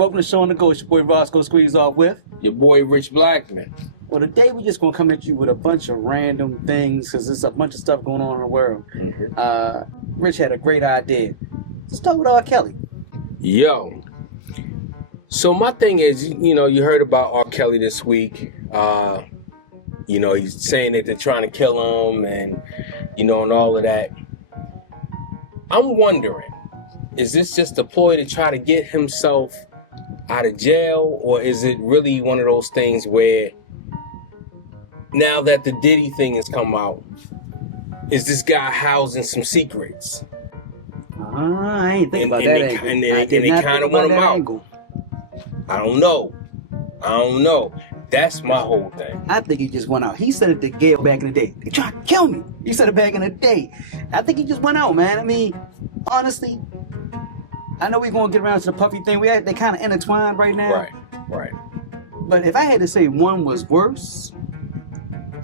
Welcome to Show on the Go. It's your boy Roscoe Squeeze Off with your boy Rich Blackman. Well, today we're just gonna come at you with a bunch of random things because there's a bunch of stuff going on in the world. Rich had a great idea. Let's start with R. Kelly. Yo. So my thing is, you heard about R. Kelly this week. He's saying that they're trying to kill him and and all of that. I'm wondering, is this just a ploy to try to get himself out of jail, or is it really one of those things where now that the Diddy thing has come out, is this guy housing some secrets? I ain't thinking about that angle. And they kind of want him out. Angle. I don't know. That's my whole thing. I think he just went out. He said it to Gail back in the day. They tried to kill me. He said it back in the day. I think he just went out, man. I mean, honestly, I know we're going to get around to the Puffy thing. They kind of intertwined right now. Right. But if I had to say one was worse,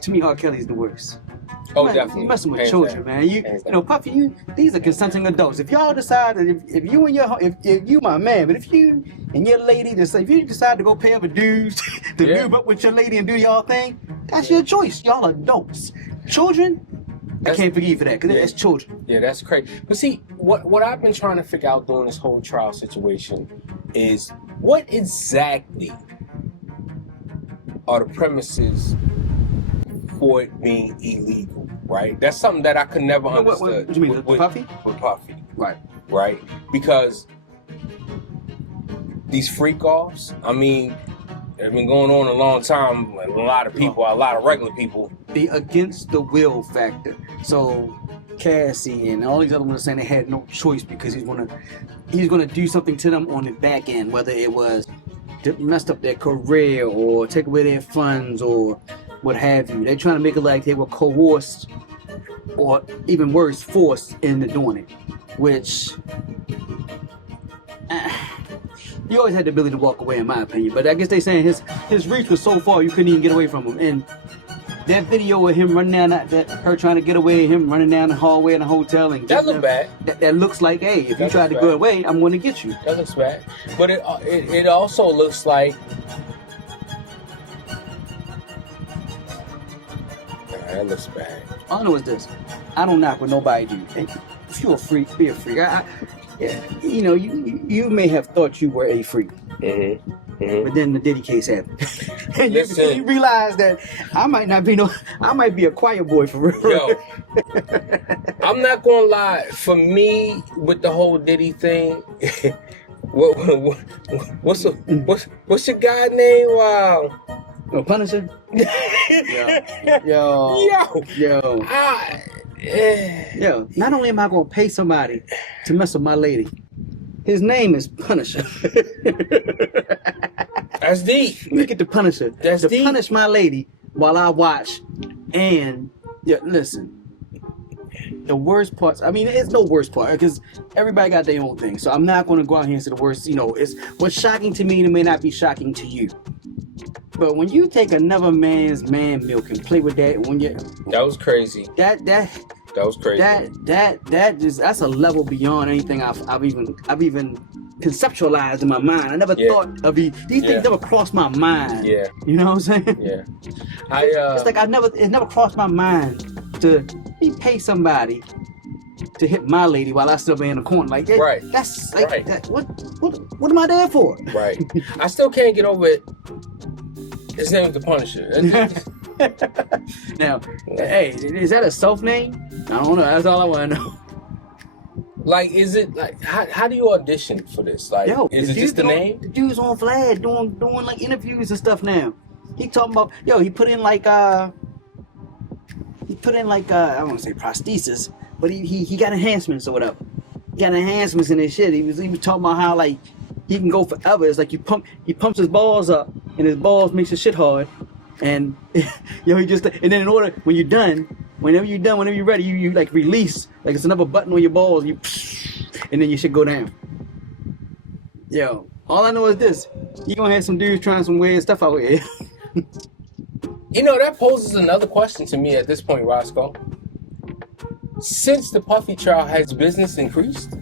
to me, R. Kelly's the worst. Oh, definitely. You're messing with children, man. You know, Puffy, these are consenting adults. If y'all decide that if you my man, but if you and your lady if you decide to go pay up a dues to move up with your lady and do y'all thing, that's your choice. Y'all adults. Children, I can't forgive you for that because that's children. Yeah, that's crazy. But see, what I've been trying to figure out during this whole trial situation is what exactly are the premises for it being illegal, right? That's something that I could never understand. What do you mean, with Puffy? With Puffy. Right. Because these freak-offs, they've been going on a long time. A lot of people, a lot of regular people. The against the will factor. So Cassie and all these other ones are saying they had no choice because he's gonna do something to them on the back end, whether it was messed up their career or take away their funds or what have you. They're trying to make it like they were coerced or even worse, forced into doing it, which you always had the ability to walk away, in my opinion. But I guess they saying his reach was so far you couldn't even get away from him. And that video of him running down her trying to get away, him running down the hallway in the hotel and that look bad. That looks like, hey, if you tried to go away, I'm going to get you. That looks bad. But it also looks like that looks bad. All I know is this: I don't knock what nobody do. If you're a freak, be a freak. You may have thought you were a freak. But then the Diddy case happened. And you realize that I might be a choir boy for real. Yo, I'm not gonna lie. For me, with the whole Diddy thing, what's your guy name? Wow. No, Punisher? Yo, not only am I gonna pay somebody to mess with my lady, his name is Punisher. That's deep. Look at the Punisher. That's to deep. Punish my lady while I watch. And listen, the worst parts. It's no worst part because everybody got their own thing. So I'm not gonna go out here and say the worst. It's what's shocking to me. It may not be shocking to you. But when you take another man's man milk and play with that, that was crazy. That was crazy. That's a level beyond anything I've even conceptualized in my mind. I never thought of these things never crossed my mind. Yeah. You know what I'm saying? Yeah. It's like it never crossed my mind to pay somebody to hit my lady while I still be in the corner. Like that, right. That's like right. What am I there for? Right. I still can't get over it. His name's the Punisher. Now, hey, is that a self name? I don't know. That's all I want to know. Like, is it like how do you audition for this? Like, is it just the name? The dude's on Vlad doing like interviews and stuff now. He talking about he put in like I don't want to say prosthesis, but he got enhancements or whatever. He got enhancements in his shit. He was talking about how like he can go forever. It's like he pumps his balls up and his balls makes his shit hard. And he just and then in order when you're done, whenever you're ready, you like release like it's another button on your balls, and then you should go down. Yo, all I know is this: you gonna have some dudes trying some weird stuff out here. That poses another question to me at this point, Roscoe. since the Puffy trial, has business increased?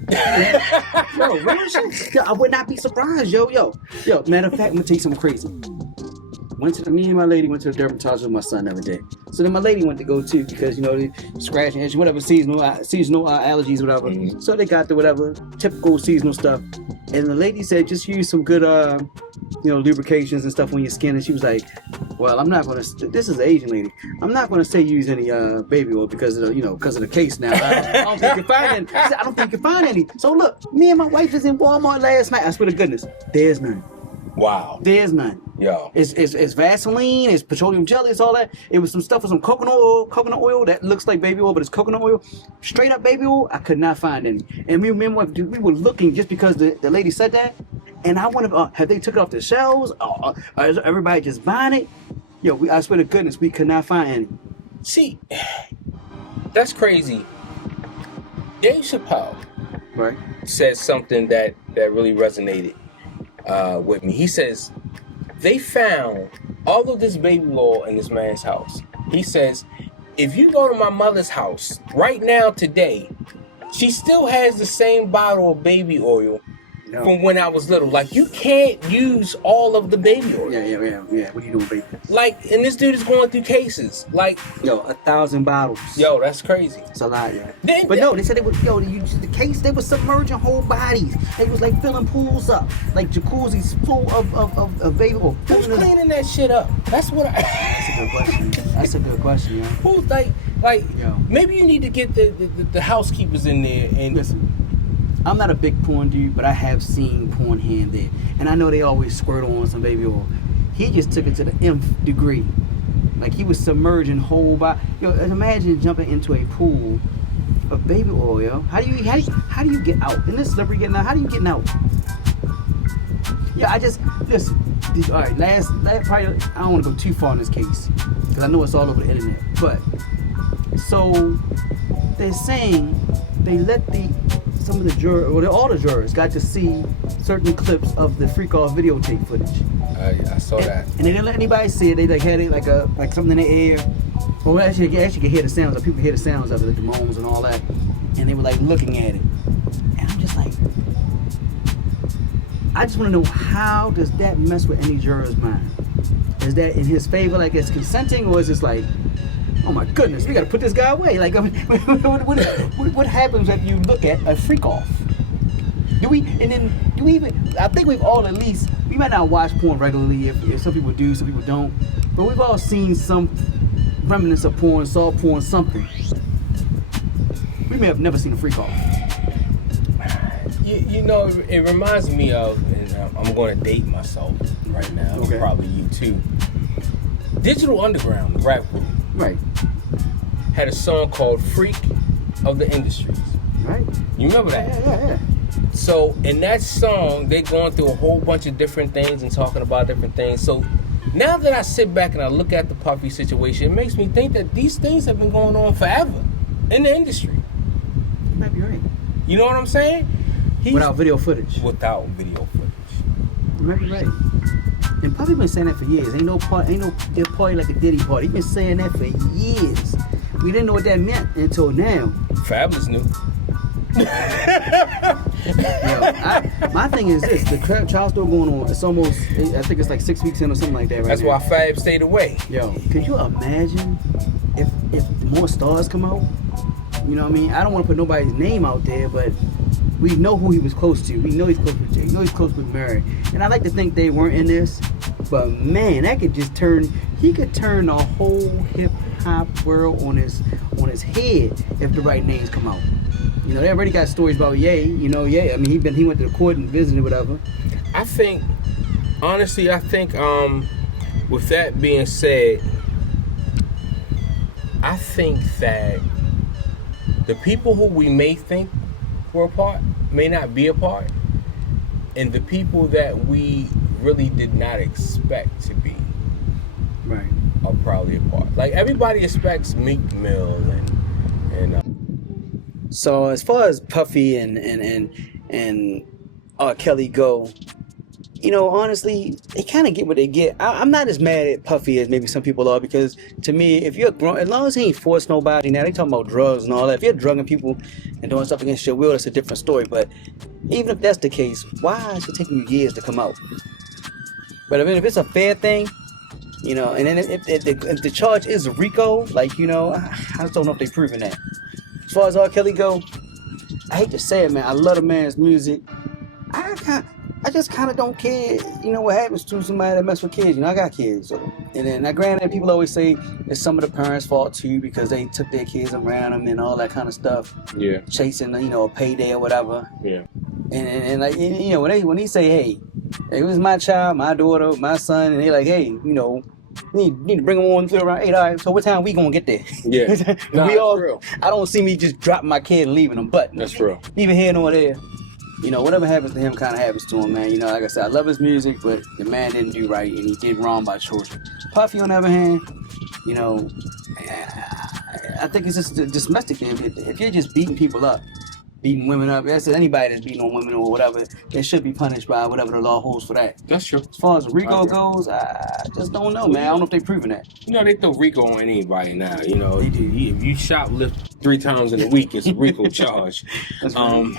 Yo, real shit. Yo, I would not be surprised, yo. Matter of fact, I'm gonna tell you something crazy. Me and my lady went to the dermatologist with my son the other day. So then my lady went to go too because they scratching, itching, whatever, seasonal allergies, whatever. Mm-hmm. So they got the whatever typical seasonal stuff. And the lady said just use some good lubrications and stuff on your skin. And she was like, well, I'm not gonna. This is an Asian lady. I'm not gonna say use any baby oil because of the case now. I don't think you can find any. She said, I don't think you can find any. So look, me and my wife was in Walmart last night. I swear to goodness, there's none. Wow. There's none. Yo. It's Vaseline, it's petroleum jelly, it's all that. It was some stuff with some coconut oil that looks like baby oil, but it's coconut oil. Straight up baby oil, I could not find any. And me and my wife, we were looking just because the lady said that. And I wondered, have they took it off the shelves? Or is everybody just buying it? Yo, I swear to goodness, we could not find any. See, that's crazy. Dave Chappelle said something that really resonated with me. He says, they found all of this baby oil in this man's house. He says, if you go to my mother's house right now today, she still has the same bottle of baby oil from when I was little. Like, you can't use all of the baby oil. Yeah. What are you doing, baby? Like, and this dude is going through cases. Like, 1,000 bottles. Yo, that's crazy. It's a lot, yeah. But no, they said it was, the case, they were submerging whole bodies. They was like filling pools up, like jacuzzis full of baby oil. Who's cleaning that shit up? That's what That's a good question. That's a good question, yo. Who's maybe you need to get the housekeepers in there and listen. I'm not a big porn dude, but I have seen porn here and there. And I know they always squirt on some baby oil. He just took it to the nth degree. Like, he was submerging whole body. Imagine jumping into a pool of baby oil, yo. How do you get out? In this slippery getting out, how do you get out? Yeah, all right, last probably, I don't want to go too far in this case, because I know it's all over the internet. But, so, they're saying they let some of the jurors, or all the jurors, got to see certain clips of the freak off videotape footage. I saw that. And they didn't let anybody see it. They had it like something in the air. Well, actually could hear the sounds. People hear the sounds of it, like the moans and all that. And they were like looking at it. And I'm just like, I just want to know, how does that mess with any juror's mind? Is that in his favor, like it's consenting, or is it like, oh my goodness, we gotta put this guy away? Like, I mean, what happens if you look at a freak off? Do we even, I think we've all at least, we might not watch porn regularly, if some people do, some people don't, but we've all seen some remnants of porn, saw porn, something. We may have never seen a freak off. It reminds me of, and I'm going to date myself right now, okay. Probably you too. Digital Underground, the rap group, right, had a song called Freak of the Industries. Right. You remember that? Yeah. So in that song, they're going through a whole bunch of different things and talking about different things. So now that I sit back and I look at the Puffy situation, it makes me think that these things have been going on forever in the industry. You might be right. You know what I'm saying? Without video footage. Without video footage. You might be right. And Puffy been saying that for years. Ain't no party like a Diddy party. He been saying that for years. We didn't know what that meant until now. Fabulous knew. My thing is this: the trial's still going on. It's almost, I think it's like 6 weeks in or something like that. Right. That's now. why Fab stayed away. Yo, could you imagine if more stars come out? You know what I mean? I don't want to put nobody's name out there, but we know who he was close to. We know he's close with Jay. We know he's close with Mary. And I like to think they weren't in this, but man, that could just turn. He could turn the whole hip hop world on his head if the right names come out. You know, they already got stories about Ye. You know, Ye. I mean, he went to the court and visited, whatever. I think, honestly, with that being said, I think that the people who we may think were a part may not be a part, and the people that we really did not expect to be right are probably a part. Like, everybody expects Meek Mill and So as far as Puffy and R. Kelly go, you know, honestly, they kind of get what they get. I'm not as mad at Puffy as maybe some people are, because to me, if you're grown, as long as he ain't forced nobody, now they talking about drugs and all that. If you're drugging people and doing stuff against your will, that's a different story. But even if that's the case, why is it taking you years to come out? But I mean, if it's a fair thing, you know, and then if the charge is RICO, like, you know, I just don't know if they've proven that. As far as R. Kelly go, I hate to say it, man, I love the man's music. I just kind of don't care, you know, what happens to somebody that mess with kids. You know, I got kids. So. And then, now granted, people always say it's some of the parents' fault too, because they took their kids around them and all that kind of stuff. Yeah. Chasing, you know, a payday or whatever. Yeah. And like, you know, when he say, hey, it was my child, my daughter, my son, and they like, hey, you know, need to bring them on until around 8. All right, so what time we gonna get there? Yeah. Nah, we all. real. I don't see me just dropping my kid and leaving them, but That's real. Neither here nor there. You know, whatever happens to him kind of happens to him, man. You know, like I said, I love his music, but the man didn't do right, and he did wrong by choice. Puffy, on the other hand, you know, I think it's just a domestic thing. If you're just beating people up, beating women up, that's anybody that's beating on women or whatever, they should be punished by whatever the law holds for that. That's true. As far as RICO goes, I just don't know, man. I don't know if they've proven that. You know, they throw RICO on anybody now. You know, if you shoplift 3 times in a week, it's a RICO charge. That's right.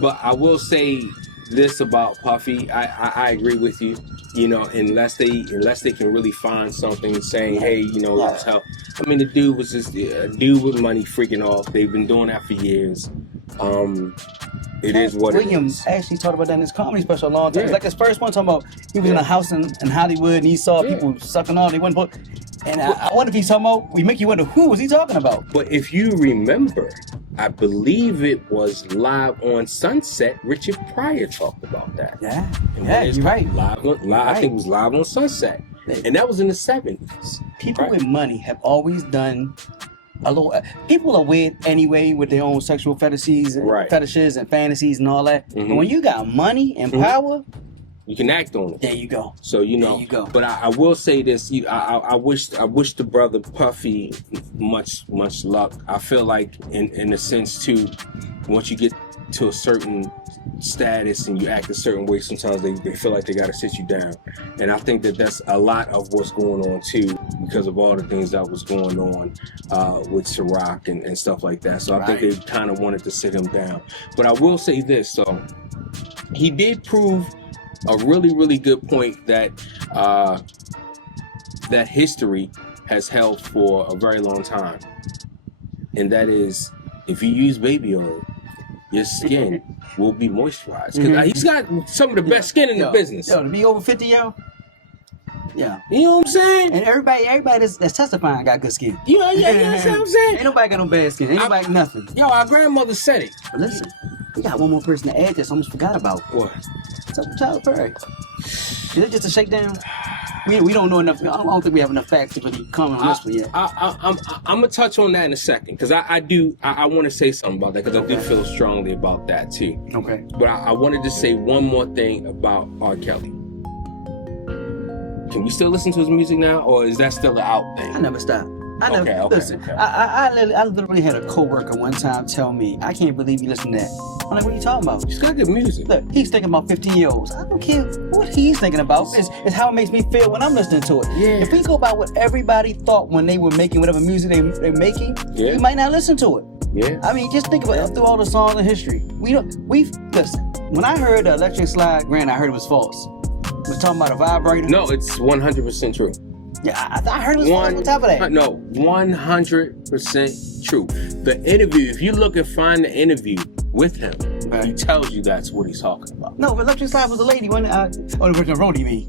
But I will say this about Puffy. I agree with you. You know, unless they can really find something saying, hey, you know, let's help. I mean, the dude was just a dude with money freaking off. They've been doing that for years. It is what William it is. actually talked about that in his comedy special a long time. Yeah. It's like his first one, talking about he was in a house in Hollywood and he saw people sucking on. They went, and I wonder if he's talking about. We make you wonder, who was he talking about? But if you remember, I believe it was live on Sunset. Richard Pryor talked about that. Yeah, you're right. Live, I think it was live on Sunset, and that was in the 70s. People with money have always done a little. People are weird anyway with their own sexual fetishes and fantasies and all that. Mm-hmm. But when you got money and power, you can act on it. there you go. So you know. There you go. But I will say this: I wish the brother Puffy much luck. I feel like in a sense too, once you get to a certain status and you act a certain way, sometimes they feel like they got to sit you down, and I think that's a lot of what's going on too, because of all the things that was going on with Ciroc and stuff like that. So I think they kind of wanted to sit him down. But I will say this: so he did prove a really good point that that history has held for a very long time, and that is, if you use baby oil, your skin will be moisturized. Because he's got some of the best skin in the business. To be over 50, yo. Yeah. You know what I'm saying? And everybody that's testifying got good skin. You know what I'm saying? Ain't nobody got no bad skin. Ain't nobody nothing. Yo, our grandmother said it. But listen, we got one more person to add this. I almost forgot about. What? Tyler Perry. Is it just a shakedown? We don't know enough. I don't think we have enough facts to really comment on this one yet. I'm gonna touch on that in a second, because I want to say something about that, because I do feel strongly about that too. Okay. But I wanted to say one more thing about R. Kelly. Can we still listen to his music now, or is that still an out thing? I never stop. Okay. Listen, I literally had a coworker one time tell me, I can't believe you listen to that. I'm like, what are you talking about? He's got good music. Look, he's thinking about 15-year-olds. I don't care what he's thinking about. It's how it makes me feel when I'm listening to it. Yeah. If we go by what everybody thought when they were making whatever music they're making, you might not listen to it. Yeah. I mean, just think about it through all the songs in history. Listen, when I heard the Electric Slide, granted, I heard it was false. It was talking about a vibrator. No, it's 100% true. Yeah, I heard it was false on top of that. No, 100% true. The interview, if you look and find the interview with him, he tells you that's what he's talking about. No, but Electric Slide was a lady. The person wrote it, you mean?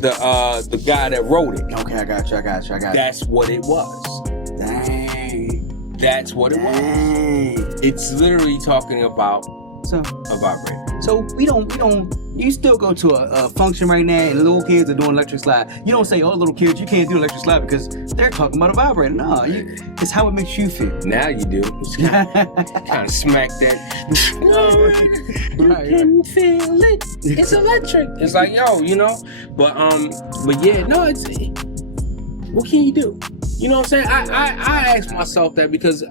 The guy that wrote it. Okay, I got you. That's what it was. Dang. That's what it was. It's literally talking about a vibrator. So we don't. You still go to a function right now and little kids are doing electric slide. You don't say, oh, little kids, you can't do electric slide because they're talking about a vibrator. No, it's how it makes you feel. Now you do. Kind of smack that. You can feel it. It's electric. It's like, yo, you know. But yeah, no, it's. What can you do? You know what I'm saying? I ask myself that because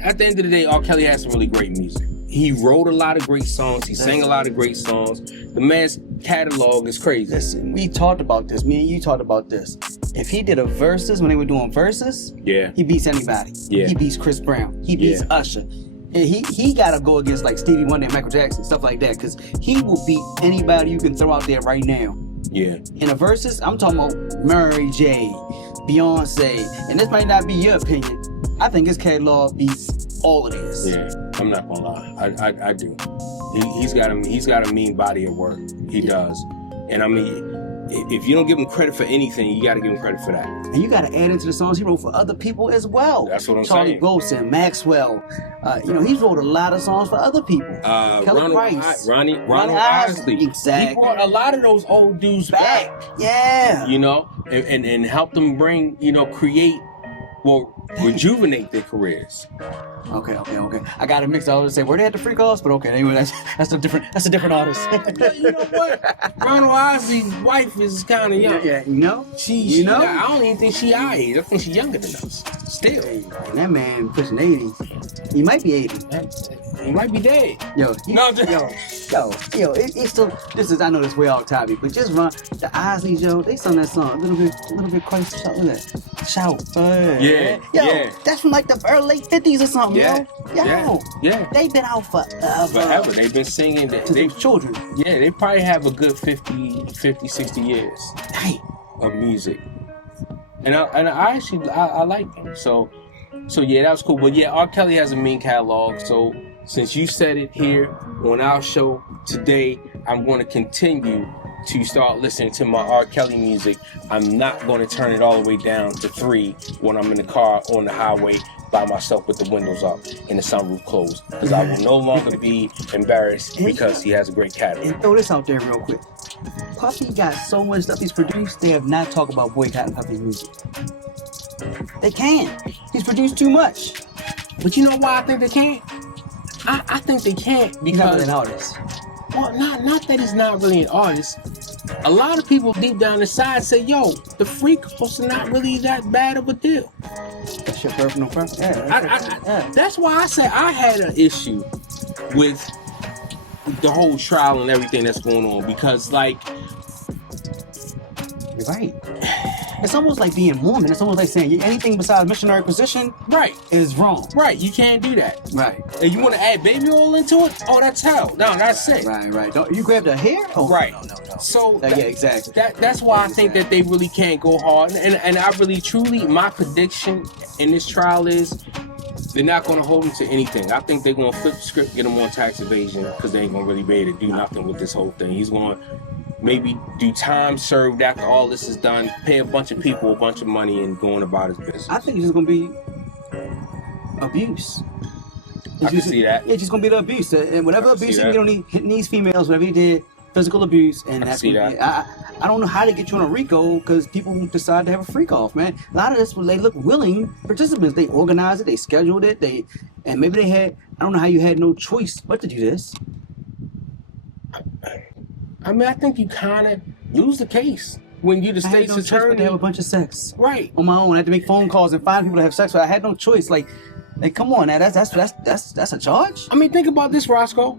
at the end of the day, R. Kelly has some really great music. He wrote a lot of great songs. He sang a lot of great songs. The man's catalog is crazy. Listen, we talked about this. Me and you talked about this. If he did a versus when they were doing verses, he beats anybody. He beats Chris Brown. He beats Usher. And he got to go against like Stevie Wonder and Michael Jackson, stuff like that, because he will beat anybody you can throw out there right now. Yeah. In a versus, I'm talking about Mary J, Beyonce, and this might not be your opinion. I think his catalog beats all of this. Yeah, I'm not gonna lie. I do. He's got a mean body of work. He does. And I mean, if you don't give him credit for anything, you got to give him credit for that. And you got to add into the songs he wrote for other people as well. That's what I'm Charlie saying. Wilson, Maxwell. He's wrote a lot of songs for other people. Kelly Price, Ronnie Isley. Exactly. He brought a lot of those old dudes back. Yeah. You know, and helped them bring, create, rejuvenate their careers. Okay. I got it mixed. I was gonna say where they had the freak offs, but okay, anyway, that's a different artist. You know what? Ronald Isley's wife is kind of young. Yeah, you know. I don't even think she our age. I think she's younger than us. Still. And that man pushing 80. He might be 80. He might be dead. It's still. This is, I know this way off topic, but just run the Isleys, they sung that song a little bit Christ. Shout with that. Shout. That's from like the early late 50s or something. They've been out forever. They've been singing to these children. Yeah, they probably have a good 50, 60 years of music. And I actually like them. So yeah, that was cool. But yeah, R. Kelly has a mean catalog. So since you said it here on our show today, I'm going to continue to start listening to my R. Kelly music. I'm not going to turn it all the way down to 3 when I'm in the car on the highway by myself with the windows up and the sunroof closed, because I will no longer be embarrassed because he has a great catalog. And throw this out there real quick. Puffy got so much stuff he's produced, they have not talked about boycotting Puffy's music. They can't. He's produced too much. But you know why I think they can't? I think they can't because... He's not really an artist. Well, not that he's not really an artist. A lot of people deep down inside say, yo, the freak-offs are not really that bad of a deal. That's your personal preference? Yeah. That's why I say I had an issue with the whole trial and everything that's going on, because, like... You're right. It's almost like being Mormon. It's almost like saying anything besides missionary position is wrong. Right, you can't do that. Right. And you want to add baby oil into it? Oh, that's hell. No, that's it. Right. Don't you grab the hair? Oh, right. No. So exactly. That's why I think that they really can't go hard. And I really, truly, my prediction in this trial is they're not going to hold him to anything. I think they're going to flip the script, get him on tax evasion, because they ain't going to really be able to do nothing with this whole thing. He's going to maybe do time served after all this is done, pay a bunch of people a bunch of money, and going about his business. I think it's just going to be abuse. I can see that. It's just going to be the abuse. And whatever abuse he can get on these females, whatever he did, physical abuse, and that's what I don't know how to get you on a RICO, because people decide to have a freak off, man. A lot of this, they look willing participants. They organized it, they scheduled it, and maybe they had, I don't know how you had no choice but to do this. I mean, I think you kind of lose the case when you're the state's attorney. To have a bunch of sex, right? On my own, I had to make phone calls and find people to have sex with. I had no choice. Like, come on, now that's a charge. I mean, think about this, Roscoe.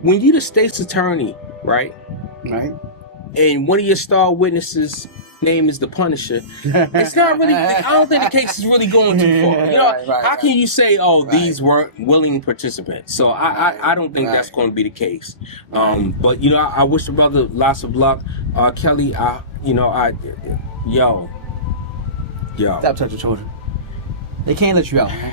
When you're the state's attorney, right? Right. And one of your star witnesses' name is the Punisher. It's not really. I don't think the case is really going too far. You know, how can you say, these weren't willing participants? So I don't think that's going to be the case. But I wish the brother lots of luck. Kelly, yo. Stop touching children. They can't let you out, man.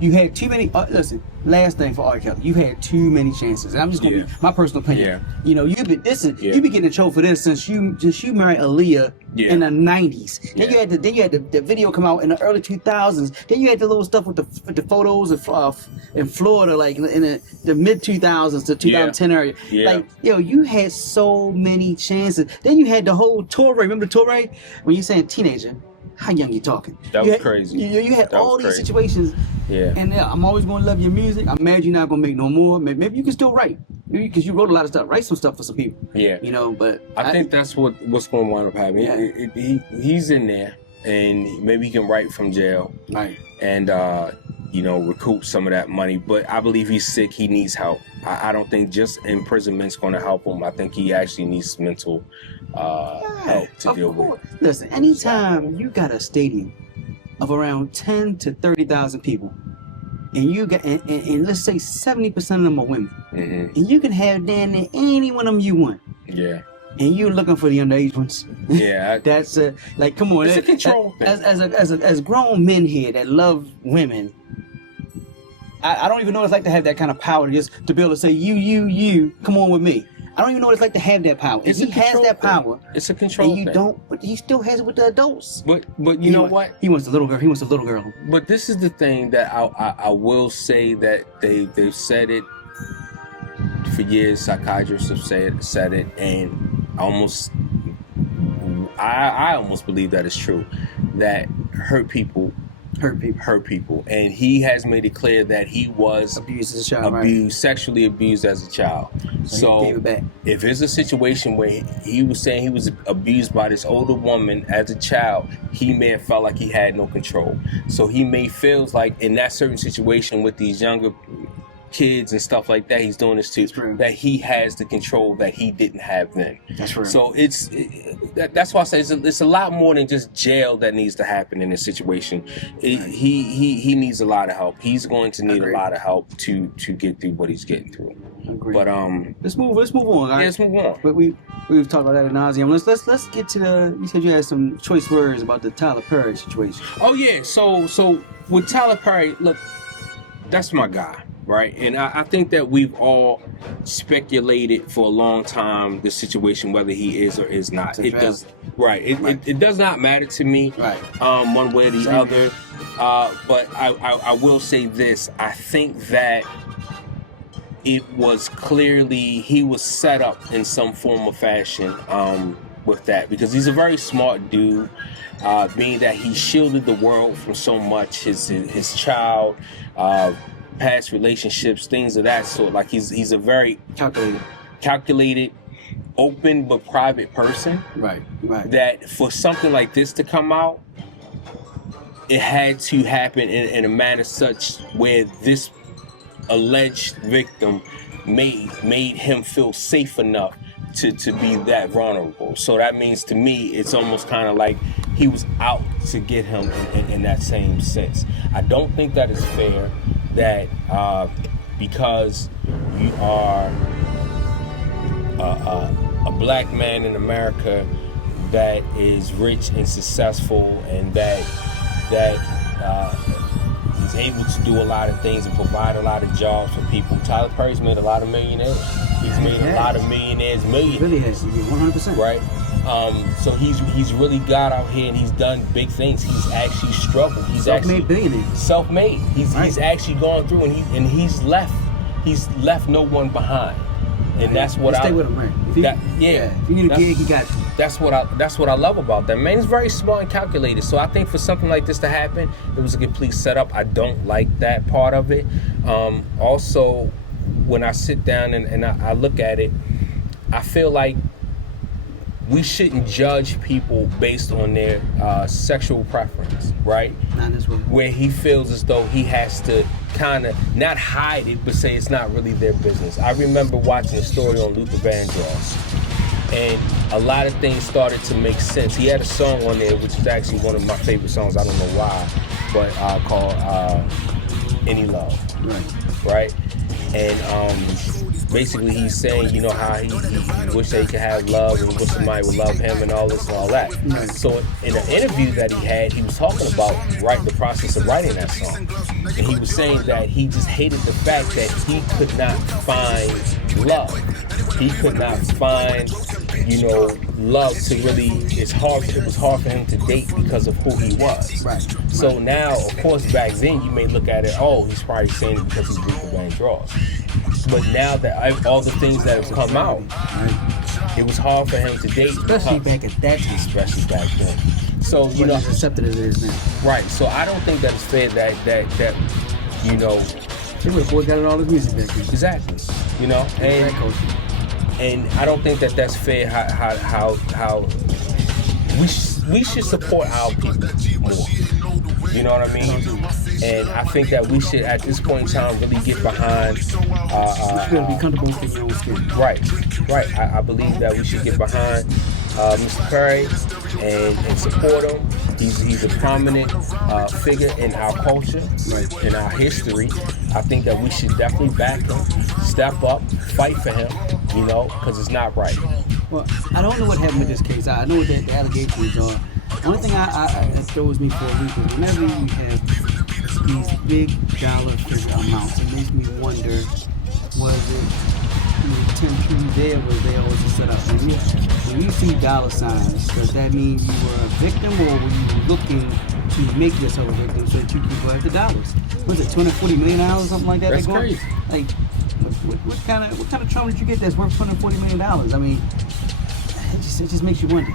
You had too many. Listen, last thing for R. Kelly, you had too many chances, and I'm just gonna be my personal opinion. Yeah. You've been getting in trouble for this since you married Aaliyah in the '90s. Then you had the video come out in the early 2000s. Then you had the little stuff with the photos of in Florida, like in the mid 2000s to 2010 area. Yeah. Like, you had so many chances. Then you had the whole Torre. Remember Torre? When you saying teenager. How young you talking? That was crazy. You had all these situations. Yeah. And I'm always going to love your music. I'm mad you're not going to make no more. Maybe you can still write. Because you wrote a lot of stuff. Write some stuff for some people. Yeah. But I think that's what's going to wind up happening. Yeah. He's in there, and maybe he can write from jail. Right. And recoup some of that money. But I believe he's sick. He needs help. I don't think just imprisonment's going to help him. I think he actually needs mental help to deal with. Listen, anytime you got a stadium of around 10 to 30,000 people, and you got and let's say 70% of them are women, and you can have damn near any one of them you want. Yeah. And you're looking for the underage ones. Yeah. That's like, come on. It's a control thing. As grown men here that love women, I don't even know what it's like to have that kind of power to be able to say, you, come on with me. I don't even know what it's like to have that power. It's he has that power. It's a control and you thing. don't, but he still has it with the adults. But you know what? He wants a little girl. He wants a little girl. But this is the thing that I will say that they've said it for years. Psychiatrists have said it, and I almost believe that it's true, that hurt people, and he has made it clear that he was abused as a child, sexually abused as a child. So he gave it back. If it's a situation where he was saying he was abused by this older woman as a child, he may have felt like he had no control. So he may feel like in that certain situation with these younger kids and stuff like that, he's doing this too, that he has the control that he didn't have then. That's right. So that's why I say it's a lot more than just jail that needs to happen in this situation. He needs a lot of help. He's going to need a lot of help to get through what he's getting through. But let's move on. All right? Yeah, let's move on. But we've talked about that ad nauseum. Let's get to you said you had some choice words about the Tyler Perry situation. Oh yeah. So with Tyler Perry, look, that's my guy. Right, and I think that we've all speculated for a long time the situation, whether he is or is not. It does, right? It does not matter to me, right? One way or the other. But I will say this: I think that it was clearly he was set up in some form or fashion with that, because he's a very smart dude. Being that he shielded the world from so much, his child. Past relationships, things of that sort. Like he's a very calculated, open but private person. Right. That for something like this to come out, it had to happen in a manner such where this alleged victim made him feel safe enough to be that vulnerable. So that means to me, it's almost kind of like he was out to get him in that same sense. I don't think that is fair. That because you are a black man in America that is rich and successful and that is able to do a lot of things and provide a lot of jobs for people. Tyler Perry's made a lot of millionaires. He's made a lot of millionaires millions. He really has, 100%. Right? So he's really got out here and he's done big things. He's actually struggled. He's self-made billionaire. Self-made. He's actually gone through and he's left no one behind. And that's what stay with him, right? If you need a gig, he got you. That's what I love about that man. He's very smart and calculated. So I think for something like this to happen, it was a complete setup. I don't like that part of it. Also, when I sit down and I look at it, I feel like we shouldn't judge people based on their sexual preference, right? Not this way. Where he feels as though he has to kind of not hide it, but say it's not really their business. I remember watching a story on Luther Vandross, and a lot of things started to make sense. He had a song on there, which is actually one of my favorite songs. I don't know why, but called Any Love, right? And basically he's saying, how he wish that he could have love and wish somebody would love him and all this and all that. So in an interview that he had, he was talking about the process of writing that song. And he was saying that he just hated the fact that he could not find love. He could not find, love to really, it was hard for him to date because of who he was. Right. So now, of course, back then you may look at it, he's probably saying it because he's Luther Vandross. But now that all the things that have come out, it was hard for him to date. Especially back at that time. Especially back then. So, as accepted as it is now. Right. So I don't think that it's fair that They would have boycotted all the music back then. Exactly. And I don't think that that's fair how we should support our people more. You know what I mean? And I think that we should, at this point in time, really get behind. You should be comfortable in your own skin. Right. I believe that we should get behind Mr. Curry and support him. He's a prominent figure in our culture, in our history. I think that we should definitely back him, step up, fight for him, because it's not right. Well, I don't know what happened with this case. I know what the allegations are. The only thing that throws me for a loop is whenever you have these big dollar figure amounts, it makes me wonder, was it the intention there, was they always set up? When you see dollar signs, does that mean you were a victim, or were you looking to make yourself a victim so that you could collect the dollars? Was it $240 million, something like that? That's crazy. Like, what kind of trauma did you get that's worth $240 million? I mean, it just makes you wonder.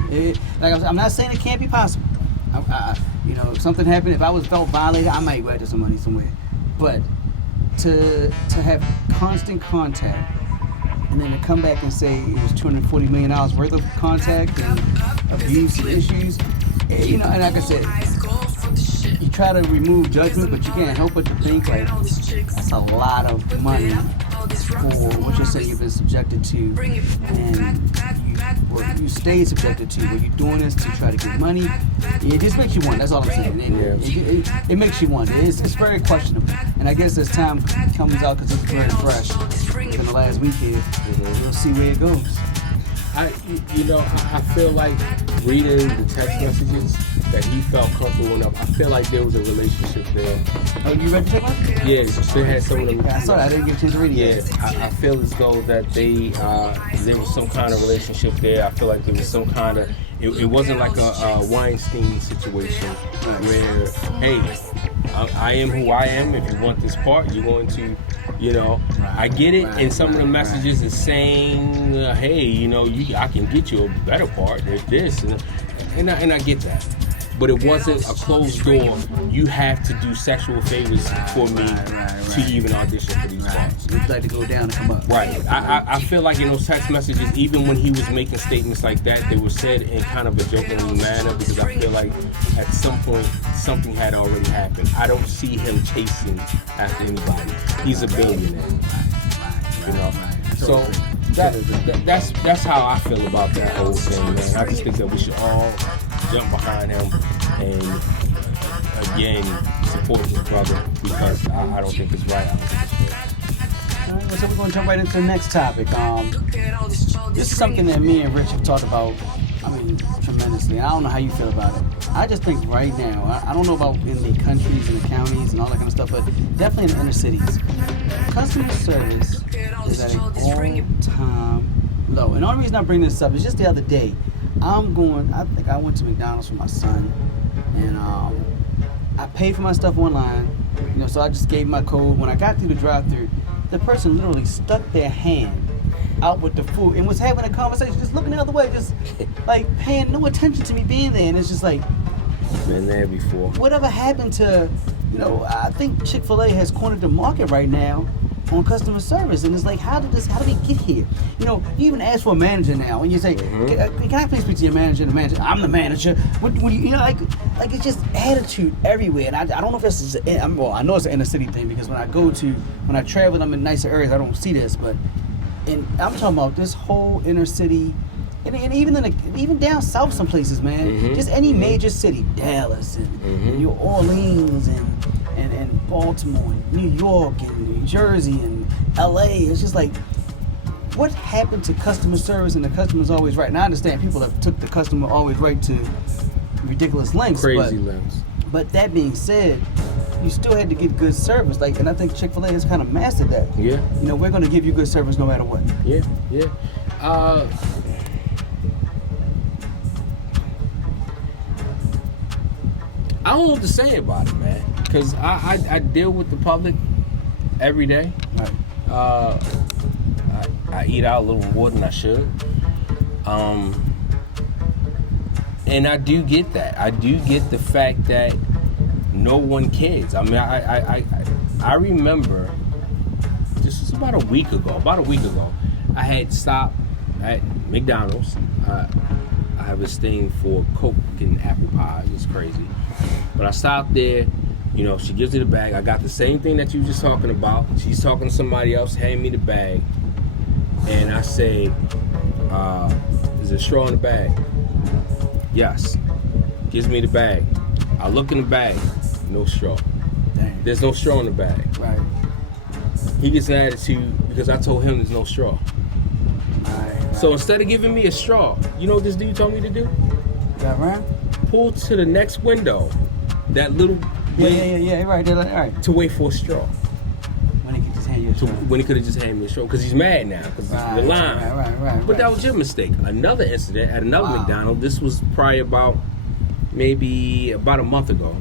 I'm not saying it can't be possible. If something happened, if I felt violated, I might grab some money somewhere. But to have constant contact and then to come back and say it was $240 million worth of contact and abuse issues, and like I said, you try to remove judgment, but you can't help but to think like that's a lot of money for what you're saying you've been subjected to, and you stay subjected to. Were you doing this to try to get money? It just makes you wonder. That's all I'm saying. It makes you wonder. It's very questionable. And I guess as time comes out, because it's very fresh within the last week here, we'll see where it goes. I feel like reading the text messages that he felt comfortable enough. I feel like there was a relationship there. Oh, you read the text message? Yeah, they had some of them. Yeah, I saw that. I didn't get a chance to read it yet. I feel as though that there was some kind of relationship there. I feel like there was some kind of. It wasn't like a Weinstein situation where, hey, I am who I am. If you want this part, you're going to. I get it, and some of the messages is saying, hey, I can get you a better part. There's this, and I get that. But it wasn't a closed door. You have to do sexual favors for me to even audition for these parts. You'd like to go down and come up. Right. I feel like in those text messages, even when he was making statements like that, they were said in kind of a jokingly manner, because I feel like at some point something had already happened. I don't see him chasing after anybody. He's a billionaire. So that's how I feel about that whole thing, man. I just think that we should all jump behind him and again support his brother, because I don't think it's right. So we're going to jump right into the next topic. This is something that me and Rich have talked about, tremendously. I don't know how you feel about it. I just think right now, I don't know about in the countries and the counties and all that kind of stuff, but definitely in the inner cities, customer service is at an all-time low. And the only reason I bring this up is just the other day, I think I went to McDonald's for my son, and I paid for my stuff online, so I just gave my code. When I got through the drive-thru, the person literally stuck their hand out with the food and was having a conversation, just looking the other way, just like paying no attention to me being there. And it's just like, been there before. Whatever happened to, I think Chick-fil-A has cornered the market right now on customer service, and it's like, how did we get here? You even ask for a manager now, and you say, can I please speak to your manager? The manager, I'm the manager. What like it's just attitude everywhere. And I don't know if this is, I know it's an inner city thing, because when I travel, I'm in nicer areas, I don't see this, and I'm talking about this whole inner city, and even down south some places, man. Just any major city, Dallas and New Orleans and Baltimore and New York and New Jersey and LA. It's just like, what happened to customer service? And the customer's always right. And I understand people have took the customer always right to ridiculous lengths. Crazy lengths. But that being said, you still had to get good service. And I think Chick-fil-A has kind of mastered that. Yeah. We're going to give you good service no matter what. Yeah. I don't know what to say about it, man. Because I deal with the public every day. Right. I eat out a little more than I should. And I do get that. I do get the fact that no one cares. I remember, this was about a week ago, I had stopped at McDonald's. I have a thing for Coke and apple pies. It's crazy. But I stopped there You know, she gives me the bag. I got the same thing that you were just talking about. She's talking to somebody else, hand me the bag. And I say, is there a straw in the bag? Yes. Gives me the bag. I look in the bag. No straw. Dang. There's no straw in the bag. Right. He gets an attitude because I told him there's no straw. Right. So instead of giving me a straw, you know what this dude told me to do? Got around? Pull to the next window. That little Yeah, right. They're like, all right. to wait for a straw. When he could just hand you a straw. When he could have just handed me a straw. Because he's mad now. Because the line. Right. But that was your mistake. Another incident at another McDonald's. This was probably about a month ago.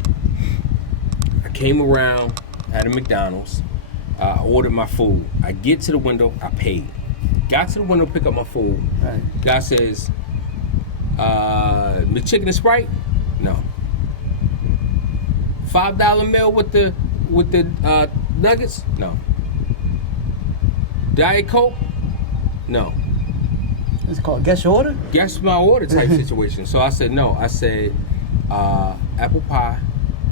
I came around at a McDonald's. I ordered my food. I get to the window. I paid. Got to the window, pick up my food. Right. Guy says, McChicken and Sprite? No. $5 meal with the nuggets? No. Diet Coke? No. It's called guess your order? Guess my order type situation. So I said no. I said apple pie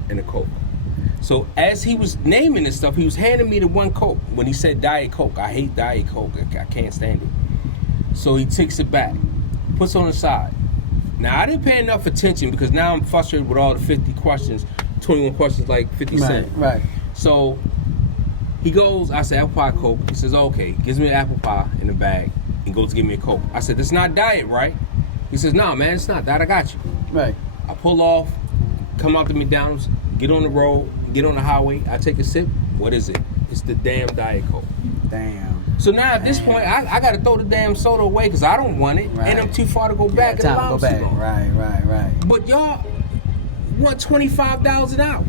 and a Coke. So as he was naming this stuff, he was handing me the one Coke. When he said Diet Coke, I hate Diet Coke. I can't stand it. So he takes it back, puts it on the side. Now I didn't pay enough attention because now I'm frustrated with all the 50 questions, 21 questions like 50 Cent. Right. So he goes, I said apple pie, Coke. He says okay. Gives me an apple pie in the bag and goes to give me a Coke. I said, "That's not diet, right?" He says, "No, man, it's not that. I got you." Right. I pull off, come out to McDonald's, get on the road, get on the highway. I take a sip. What is it? It's the damn Diet Coke. Damn. So now at this point, I got to throw the damn soda away because I don't want it, and I'm too far to go back. Time to go back. Right. But y'all want $25 an hour.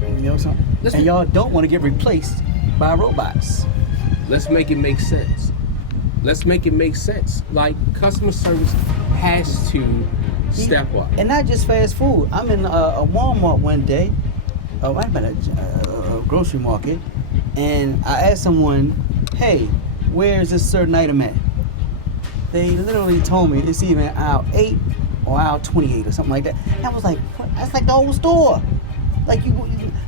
You know something? And y'all don't want to get replaced by robots. Let's make it make sense. Like, customer service has to step up. And not just fast food. I'm in a Walmart one day, I'm at a grocery market, and I asked someone, "Hey, where's this certain item at?" They literally told me it's either aisle 8 or aisle 28 or something like that. And I was like, what? That's like the whole store. Like you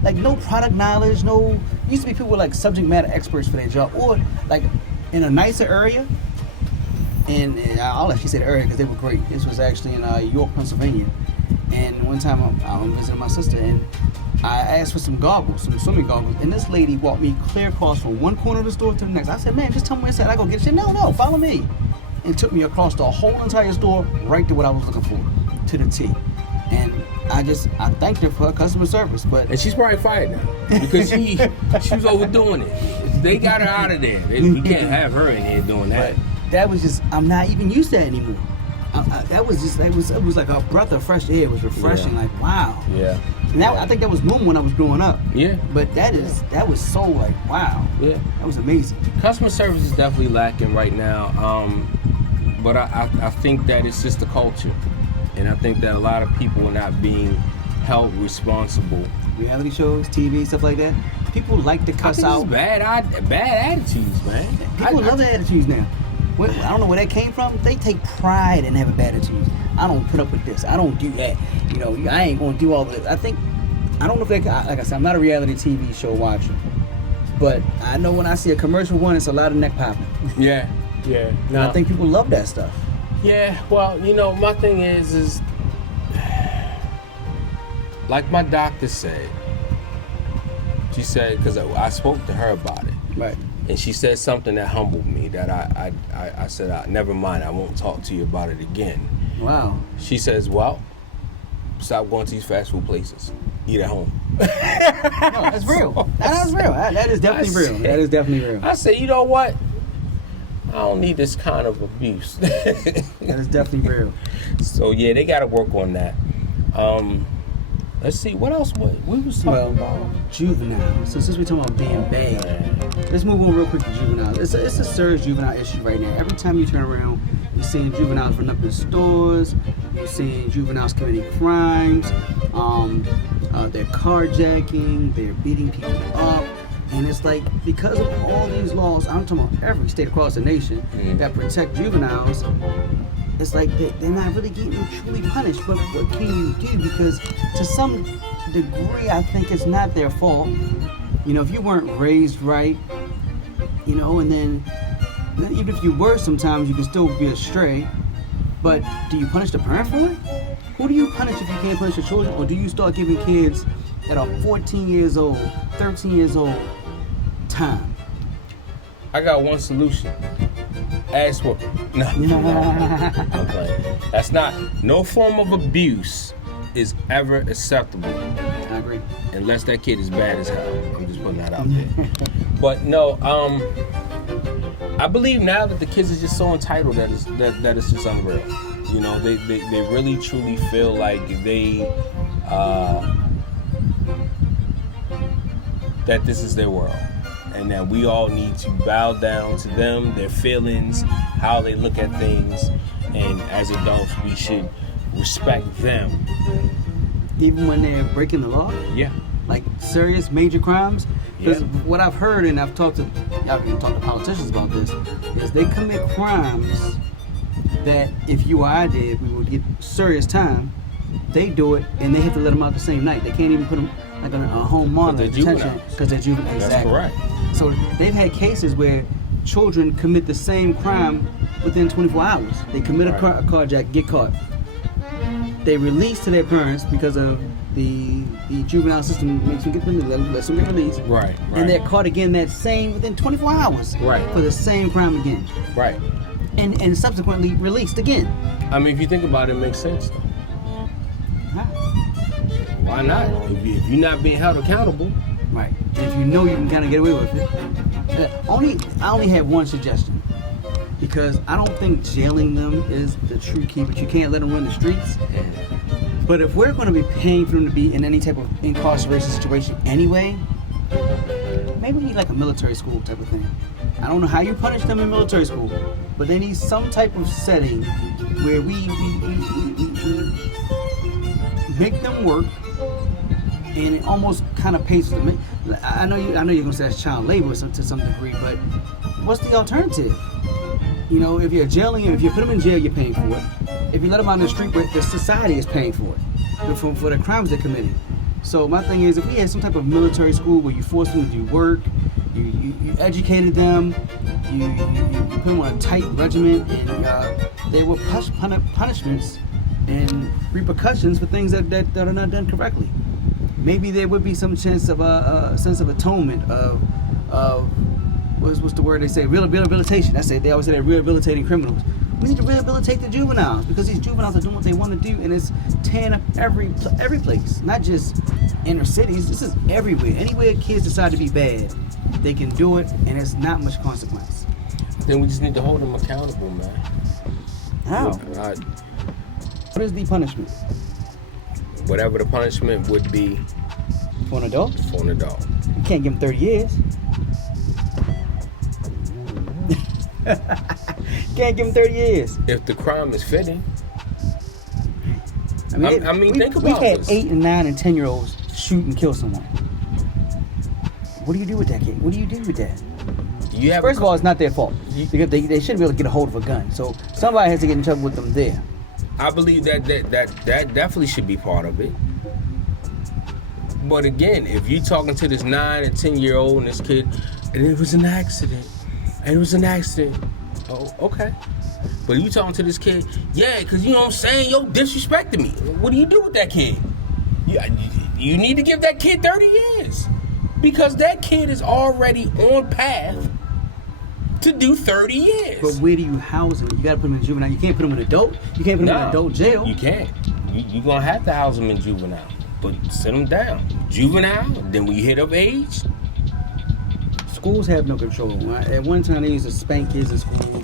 like no product knowledge, no. Used to be people like subject matter experts for their job, or like in a nicer area. And I'll let you say the area because they were great. This was actually in York, Pennsylvania. And one time I visited my sister and I asked for some goggles, some swimming goggles, and this lady walked me clear across from one corner of the store to the next. I said, "Man, just tell me where it's at. I go get it." She said, No, follow me. And took me across the whole entire store right to what I was looking for, to the T. And I thanked her for her customer service, but and she's probably fired now because she was overdoing it. They got her out of there. We can't have her in here doing that. But that was just, I'm not even used to that anymore. It was like a breath of fresh air. It was refreshing. Yeah. Like, wow. Yeah. Now I think that was normal when I was growing up. Yeah. But that was so like, wow. Yeah. That was amazing. Customer service is definitely lacking right now. But I think that it's just the culture. And I think that a lot of people are not being held responsible. Reality shows, TV, stuff like that. People like to cuss out. It's bad attitudes, man. People love the attitudes now. I don't know where that came from. They take pride in having bad attitudes. I don't put up with this. I don't do that. You know, I ain't gonna do all this. I don't know if like I said, I'm not a reality TV show watcher, but I know when I see a commercial one, it's a lot of neck popping. Yeah. No. I think people love that stuff. Yeah, well, my thing is like my doctor said, she said, because I spoke to her about it. Right. And she said something that humbled me, that I said, never mind, I won't talk to you about it again. Wow. She says, well, stop going to these fast food places. Eat at home. No, that's real. That's real. That is definitely real. That is definitely real. I said, you know what? I don't need this kind of abuse. That is definitely real. So yeah, they got to work on that. Let's see, what else we was talking about? Juvenile. So since we're talking about being bad, let's move on real quick to juvenile. It's a serious juvenile issue right now. Every time you turn around, you're seeing juveniles running up in stores. You're seeing juveniles committing crimes. They're carjacking. They're beating people up. And it's like, because of all these laws, I'm talking about every state across the nation that protect juveniles, it's like they're not really getting truly punished. But what can you do? Because to some degree, I think it's not their fault. If you weren't raised right, and then even if you were, sometimes you can still be astray. But do you punish the parent for it? Who do you punish if you can't punish your children? Or do you start giving kids that are 14 years old, 13 years old, time? I got one solution. Ass whooping. No. I'm playing. That's not. No form of abuse is ever acceptable. I agree. Unless that kid is bad as hell. I'm just putting that out there. But no, I believe now that the kids are just so entitled that it's just unreal. They really truly feel like that this is their world, and that we all need to bow down to them, their feelings, how they look at things, and as adults we should respect them. Even when they're breaking the law? Yeah. Like serious major crimes? Because what I've heard, and I've talked to politicians about this, is they commit crimes that if you or I did, we would get serious time. They do it, and they have to let them out the same night. They can't even put them like on a home monitor detention because they're juvenile. That's correct. So they've had cases where children commit the same crime within 24 hours. They commit a carjack, get caught. They release to their parents because of the juvenile system makes them get released, lets them get released. Right. And they're caught again within 24 hours. Right. For the same crime again. Right. And subsequently released again. I mean, if you think about it, it makes sense though. Why not? If you're not being held accountable. Right. And if you know you can kind of get away with it. I only have one suggestion. Because I don't think jailing them is the true key, but you can't let them run the streets. But if we're going to be paying for them to be in any type of incarceration situation anyway, maybe we need like a military school type of thing. I don't know how you punish them in military school, but they need some type of setting where we make them work, and it almost kind of pays for them. I know you're going to say that's child labor to some degree, but what's the alternative? If you're jailing them, if you put them in jail, you're paying for it. If you let them out on the street, the society is paying for it, for the crimes they're committing. So my thing is, if we had some type of military school where you forced them to do work, you educated them, you put them on a tight regimen, and they were punishments and repercussions for things that are not done correctly. Maybe there would be some chance of a sense of atonement of what's the word they say? Rehabilitation. That's it. They always say they're rehabilitating criminals. We need to rehabilitate the juveniles because these juveniles are doing what they want to do, and it's tearing up every place, not just inner cities. This is everywhere. Anywhere kids decide to be bad, they can do it, and it's not much consequence. Then we just need to hold them accountable, man. How? What is the punishment? Whatever the punishment would be. For an adult? For an adult. You can't give them 30 years. Can't give them 30 years. If the crime is fitting. Think about it. We've had 8 and 9 and 10-year-olds shoot and kill someone. What do you do with that kid? What do you do with that? First of all, it's not their fault. Because they shouldn't be able to get a hold of a gun. So somebody has to get in trouble with them there. I believe that definitely should be part of it. But again, if you're talking to this 9 and 10-year-old and this kid, and it was an accident. Oh, okay. But you talking to this kid, yeah, because you know what I'm saying, yo, disrespecting me. What do you do with that kid? You need to give that kid 30 years. Because that kid is already on path to do 30 years. But where do you house him? You got to put him in juvenile. You can't put him in adult. You can't put him in adult jail. You can't. You're going to have to house him in juvenile. But sit him down. Juvenile, then when you hit up age. Schools have no control. At one time, they used to spank kids in school.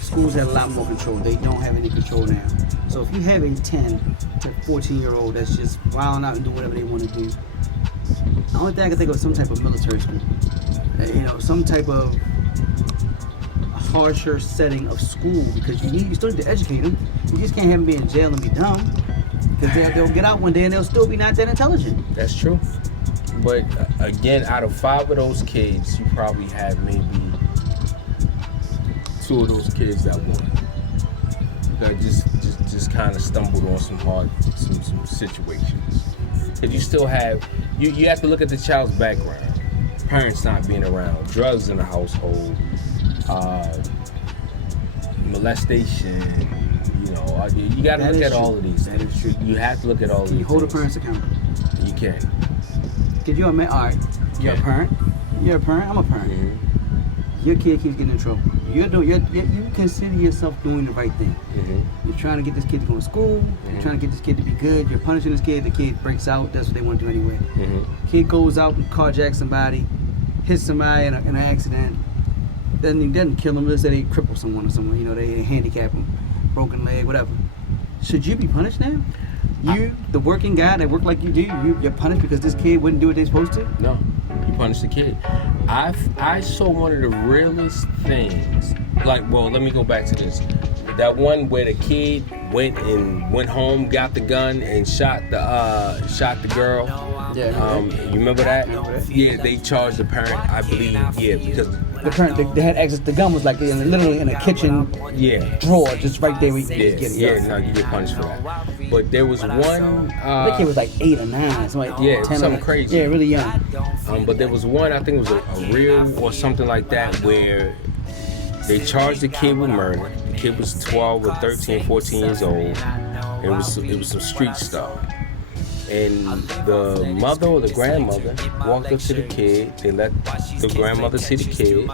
Schools have a lot more control. They don't have any control now. So if you have a 10 to 14-year-old that's just wilding out and doing whatever they want to do, the only thing I can think of is some type of military school. Some type of harsher setting of school, because you still need to educate them. You just can't have them be in jail and be dumb, because they'll get out one day and they'll still be not that intelligent. That's true. But again, out of 5 of those kids, you probably have maybe 2 of those kids that just kind of stumbled on some situations. Because you still have, you have to look at the child's background. Parents not being around, drugs in the household, molestation, you got to look at all of these things. That is true. You have to look at all of these things. Can you hold the parents accountable? You can. Because you're a man, all right, you're a parent, I'm a parent. Mm-hmm. Your kid keeps getting in trouble. You consider yourself doing the right thing. Mm-hmm. You're trying to get this kid to go to school. Mm-hmm. You're trying to get this kid to be good. You're punishing this kid. The kid breaks out. That's what they want to do anyway. Mm-hmm. Kid goes out and carjacks somebody, hits somebody in an accident. Doesn't kill them. Let's say they cripple someone or someone. They handicap them, broken leg, whatever. Should you be punished now? The working guy that work like you do, you're punished because this kid wouldn't do what they're supposed to? No, you punish the kid. I saw one of the realest things. Let me go back to this. That one where the kid went home, got the gun, and shot the girl. Yeah. You remember that? Yeah, they charged the parent, I believe. Yeah, because the parent they had access. The gun was like literally in a kitchen drawer, just right there where you could get it. Yeah, no, you get punished for that. But there was one. That kid was like 8 or 9, something like 10 something crazy. Yeah, really young. But there was one, I think it was a real or something like that, where they charged the kid with murder. The kid was 12 or 13, 14 years old. It was some street stuff. And the mother or the grandmother walked up to the kid. They let the grandmother see the kid.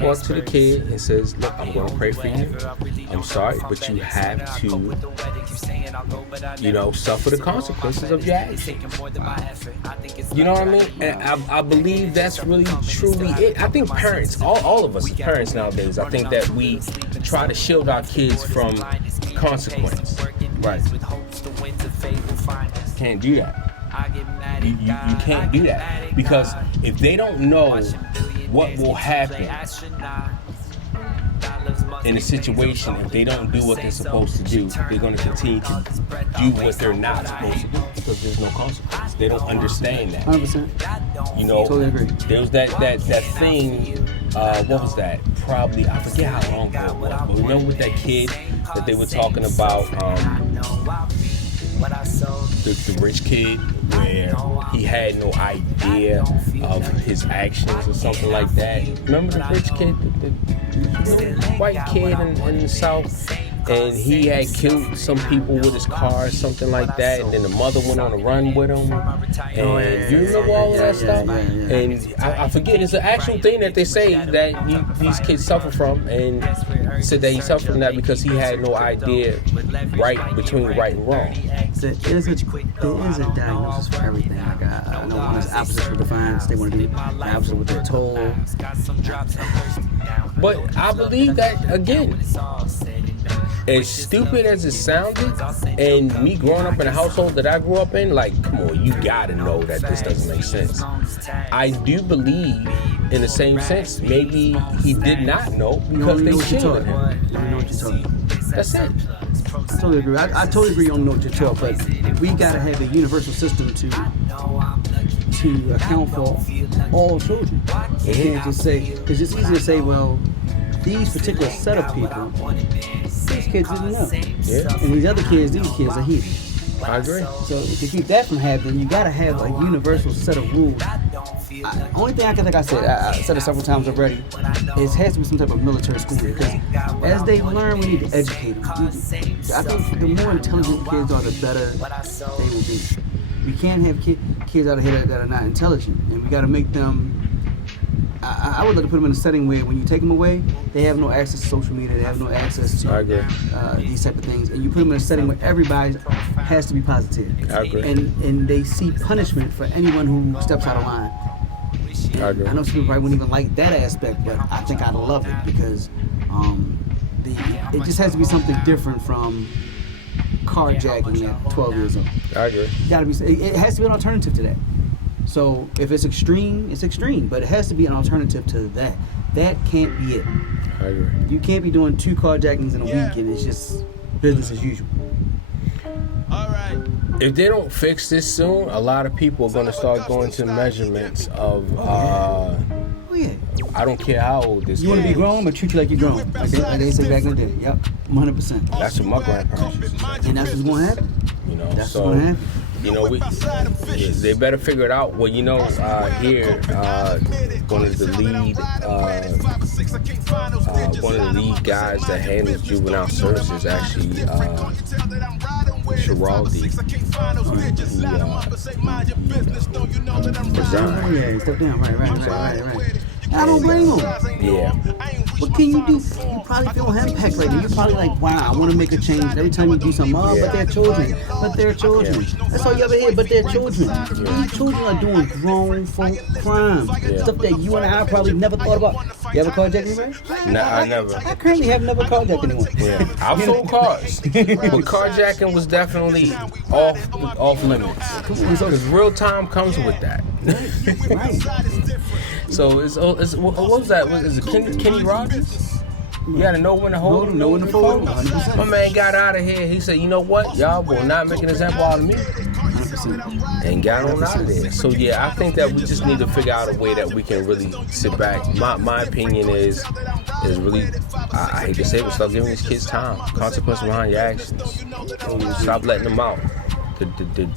Walked to the kid and says, "Look, I'm going to pray for you. I'm sorry, but you have to, suffer the consequences of your actions." You know what I mean? And I believe that's really, truly it. I think parents, all of us parents nowadays, I think that we try to shield our kids from consequence. Right. Can't do that. You can't do that, because if they don't know what will happen in a situation, if they don't do what they're supposed to do, they're going to continue to do what they're not supposed to do, because there's no consequence. They don't understand that. 100%. Totally agree. There was that thing. What was that? Probably, I forget how long ago it was, but remember with that kid that they were talking about, the rich kid, where he had no idea of his actions or something like that. Remember the rich kid, the white kid in the South? And he had killed some people with his car or something like that, and then the mother went on a run with him. And you remember all of that stuff? And I forget, it's an actual thing that they say that these kids suffer from, and said that he suffered from that because he had no idea between right and wrong. There is a diagnosis for everything. Like I know one is opposites with defiance. They want to do the opposite with their toll. But I believe that, again, as stupid as it sounded, and me growing up in a household that I grew up in, come on, you gotta know that this doesn't make sense. I do believe, in the same sense, maybe he did not know because they shielded him. You don't know what you're talking about. That's it. I totally agree. I totally agree. You don't know what you're talking about, but we gotta have a universal system to account for all children. You can't just say, it's just easy to say, well, these particular set of people, these kids didn't know. Yeah. And these kids are heathens. I agree. So to keep that from happening, you gotta have a universal set of rules. Only thing I can think I said it several times already, is has to be some type of military school, because as they learn, we need to educate them. I think the more intelligent kids are, the better they will be. We can't have kids out of here that are not intelligent, and we gotta make them. I would like to put them in a setting where when you take them away, they have no access to social media, they have no access to these type of things, and you put them in a setting where everybody has to be positive. I agree. And they see punishment for anyone who steps out of line. I agree. I know some people probably wouldn't even like that aspect, but I think I'd love it, because it just has to be something different from carjacking at 12 years old. I agree. It has to be an alternative to that. So if it's extreme, it's extreme, but it has to be an alternative to that. That can't be it. I agree. You can't be doing 2 carjackings in a week and it's just business as usual. All right. If they don't fix this soon, a lot of people are going to start going to measurements of, I don't care how old this You want to kid be grown, but treat you like you're grown. Like they say back in the day. Yep, 100%. That's what my grandparents used to say. And that's what's going to happen. You know, That's so what's going to happen. you know, they better figure it out. Well, you know, here, one of the lead guys that handles juvenile services actually, Shiraldi, resigned. Yeah, he stepped down. Right. I don't blame him. Yeah. What can you do? You probably feel impact right now. You're probably like, wow, I want to make a change. Every time you do something, but they're children. That's all you ever hear, but they're children. These children are doing grown folk crimes. Stuff that you and I probably never thought about. You ever carjacked anybody? No, I never. I currently have never carjacked anyone. Yeah. I've sold cars. But carjacking was definitely off limits. Because real time comes with that. Right. So what was that? Is it Kenny Rogers? You gotta know when to hold him, know when to fold him. 100%. My man got out of here. He said, you know what? Y'all will not make an example out of me. 100%. And got on out of there. So yeah, I think that we just need to figure out a way that we can really sit back. My opinion is really, I hate to say it, but stop giving these kids time. Consequences behind your actions. Stop letting them out. The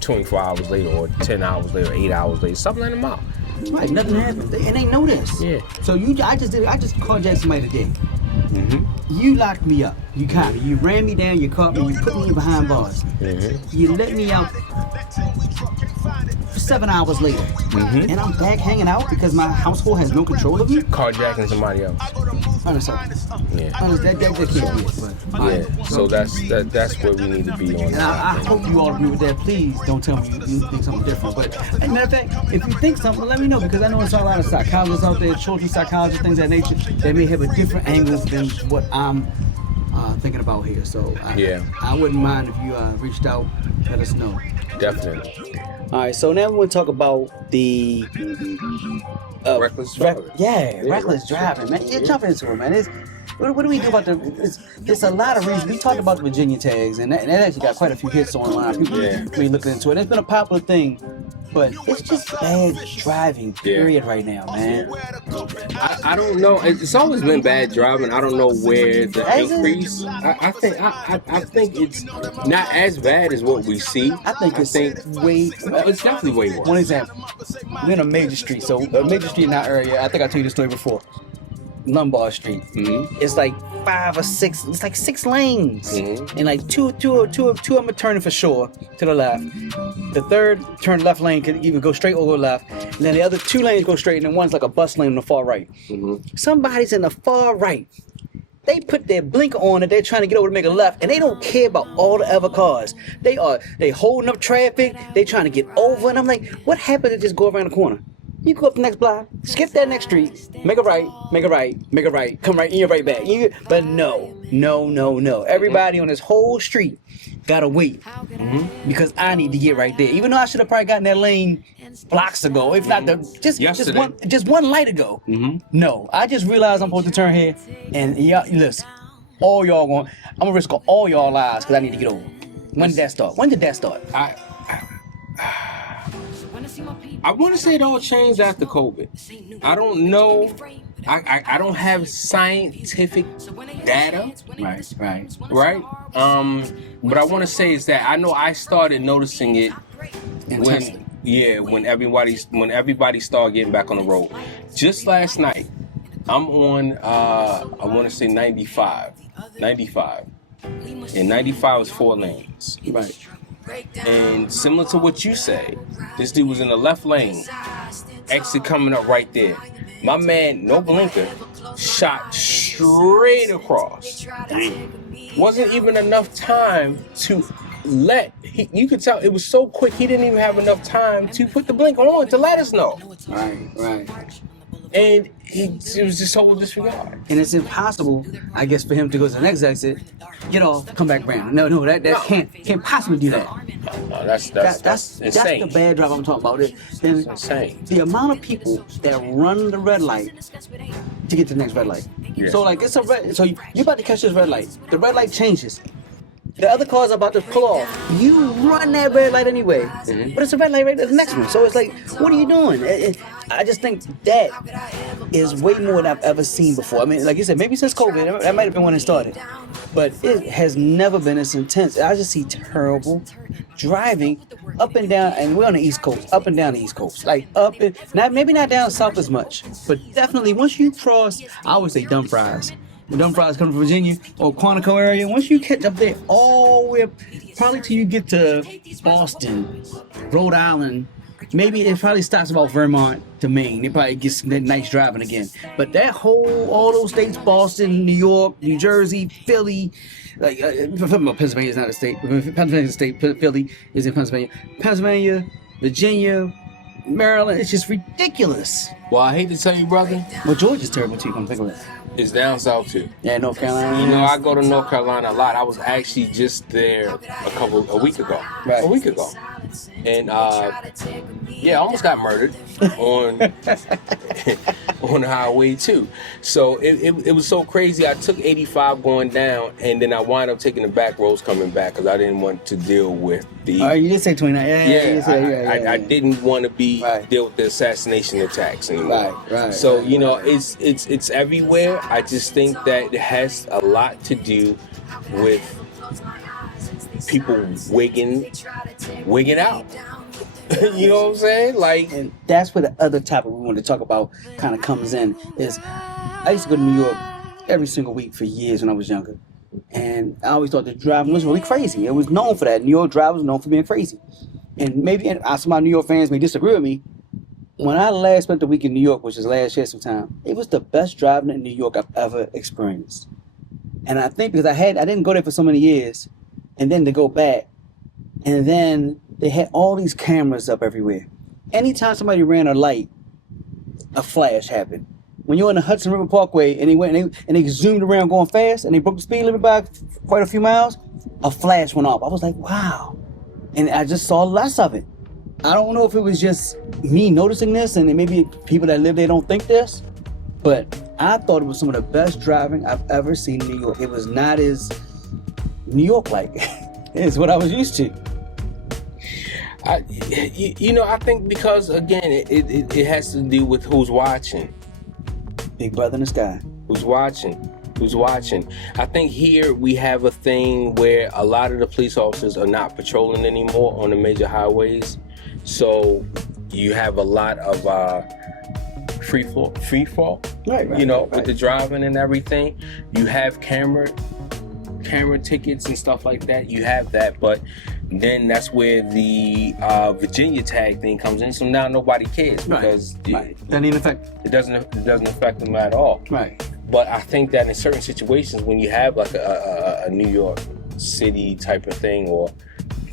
24 hours later, or 10 hours later, 8 hours later. Stop letting them out. Right, nothing happened, and they know this. Yeah. So I just carjacked somebody today. Mm-hmm. You locked me up. You caught me. You ran me down. You caught me. You put me behind bars. Mm-hmm. You let me out 7 hours later, and I'm back hanging out because my household has no control of me. Carjacking somebody else. Yeah. That can't be it. But, Yeah. So that's where we need to be on. And I hope you all agree with that. Please don't tell me you think something different. But as a matter of fact, if you think something, let me know, because I know there's a lot of psychologists out there, children's psychologists, things of that nature, that may have a different angle than what I'm thinking about here. So I wouldn't mind if you reached out, let us know. Definitely. All right, so now we want to talk about the reckless driving. Reckless driving, man. Yeah, jump into it, man. What do we do about it's a lot of reasons. We talked about the Virginia tags, and that actually got quite a few hits online. People really looking into it. It's been a popular thing, but it's just bad driving, period, right now, man. I don't know. It's always been bad driving. I don't know where the increase. I think it's not as bad as what we see. I think it's definitely way worse. One example: we're in a major street. So a major street in our area. I think I told you this story before. Lombard Street. Mm-hmm. It's like 5 or 6. It's like 6 lanes, and like two of them are turning for sure to the left. The third turn left lane could either go straight or go left, and then the other 2 lanes go straight, and then one's like a bus lane on the far right. Mm-hmm. Somebody's in the far right. They put their blinker on and they're trying to get over to make a left, and they don't care about all the other cars. They holding up traffic. They trying to get over, and I'm like, what happened to just go around the corner? You go up the next block, skip that next street, make a right, come right, and you're right back. But no. Everybody on this whole street gotta wait because I need to get right there. Even though I should have probably gotten that lane blocks ago, if not just one light ago. No, I just realized I'm supposed to turn here, and listen, all y'all going, I'm gonna risk all y'all lives because I need to get over. When did that start? I want to say it all changed after COVID. I don't know. I don't have scientific data. Right. But I want to say is that I know I started noticing it when everybody started getting back on the road. Just last night, I'm on I want to say 95. And 95 is 4 lanes. Right. And similar to what you say, this dude was in the left lane, exit coming up right there. My man, no blinker, shot straight across. Wasn't even enough time to you could tell it was so quick, he didn't even have enough time to put the blinker on to let us know. Right. And it was just total disregard. And it's impossible, I guess, for him to go to the next exit, get off, come back around. No, that can't possibly do that. No, that's insane. That's the bad drive I'm talking about. It's insane. The amount of people that run the red light to get to the next red light. Yeah. So like it's a red. So you're about to catch this red light. The red light changes, The other car's about to pull off. You run that red light anyway. But it's a red light right at the next one. So it's like, what are you doing? I just think that is way more than I've ever seen before. I mean, like you said, maybe since COVID, that might have been when it started. But it has never been this intense. I just see terrible driving up and down, and we're on the East Coast, up and down the East Coast. Like up and, maybe not down south as much, but definitely once you cross, I would say Dumfries. When Dumfries coming from Virginia or Quantico area, once you catch up there all the way up, probably till you get to Boston, Rhode Island, maybe it probably stops about Vermont to Maine. It probably gets that nice driving again. But that all those states, Boston, New York, New Jersey, Philly, like Pennsylvania is not a state. Pennsylvania is a state. Philly is in Pennsylvania. Pennsylvania, Virginia, Maryland. It's just ridiculous. Well, I hate to tell you, brother. Well, Georgia's terrible too. Come think of it. It's down south too. Yeah, North Carolina. You know, I go to North Carolina a lot. I was actually just there a week ago. Right. A week ago. And yeah, I almost got murdered on on the highway too. So it was so crazy. I took 85 going down, and then I wound up taking the back roads coming back because I didn't want to deal with the. Oh, you did say 29. I didn't want to deal with the assassination attacks anymore. Right. So you know, it's everywhere. I just think that it has a lot to do with people wigging out. You know what I'm saying? Like, and that's where the other topic we want to talk about kind of comes in. Is I used to go to New York every single week for years when I was younger, and I always thought the driving was really crazy. It was known for that. New York drivers was known for being crazy, and maybe some of my New York fans may disagree with me. When I last spent the week in New York, which was last year sometime, it was the best driving in New York I've ever experienced. And I think because I didn't go there for so many years, and then to go back, and then they had all these cameras up everywhere. Anytime somebody ran a light, a flash happened. When you're on the Hudson River Parkway and they zoomed around going fast and they broke the speed limit by quite a few miles, a flash went off. I was like, wow. And I just saw less of it. I don't know if it was just me noticing this and maybe people that live there don't think this, but I thought it was some of the best driving I've ever seen in New York. It was not as New York-like. It's what I was used to. I think because, again, it has to do with who's watching. Big brother in the sky. Who's watching? I think here we have a thing where a lot of the police officers are not patrolling anymore on the major highways. So you have a lot of free fall, right, with the driving and everything. You have camera tickets and stuff like that. You have that, but then that's where the Virginia tag thing comes in. So now nobody cares because it doesn't affect them at all. Right. But I think that in certain situations, when you have like a New York City type of thing or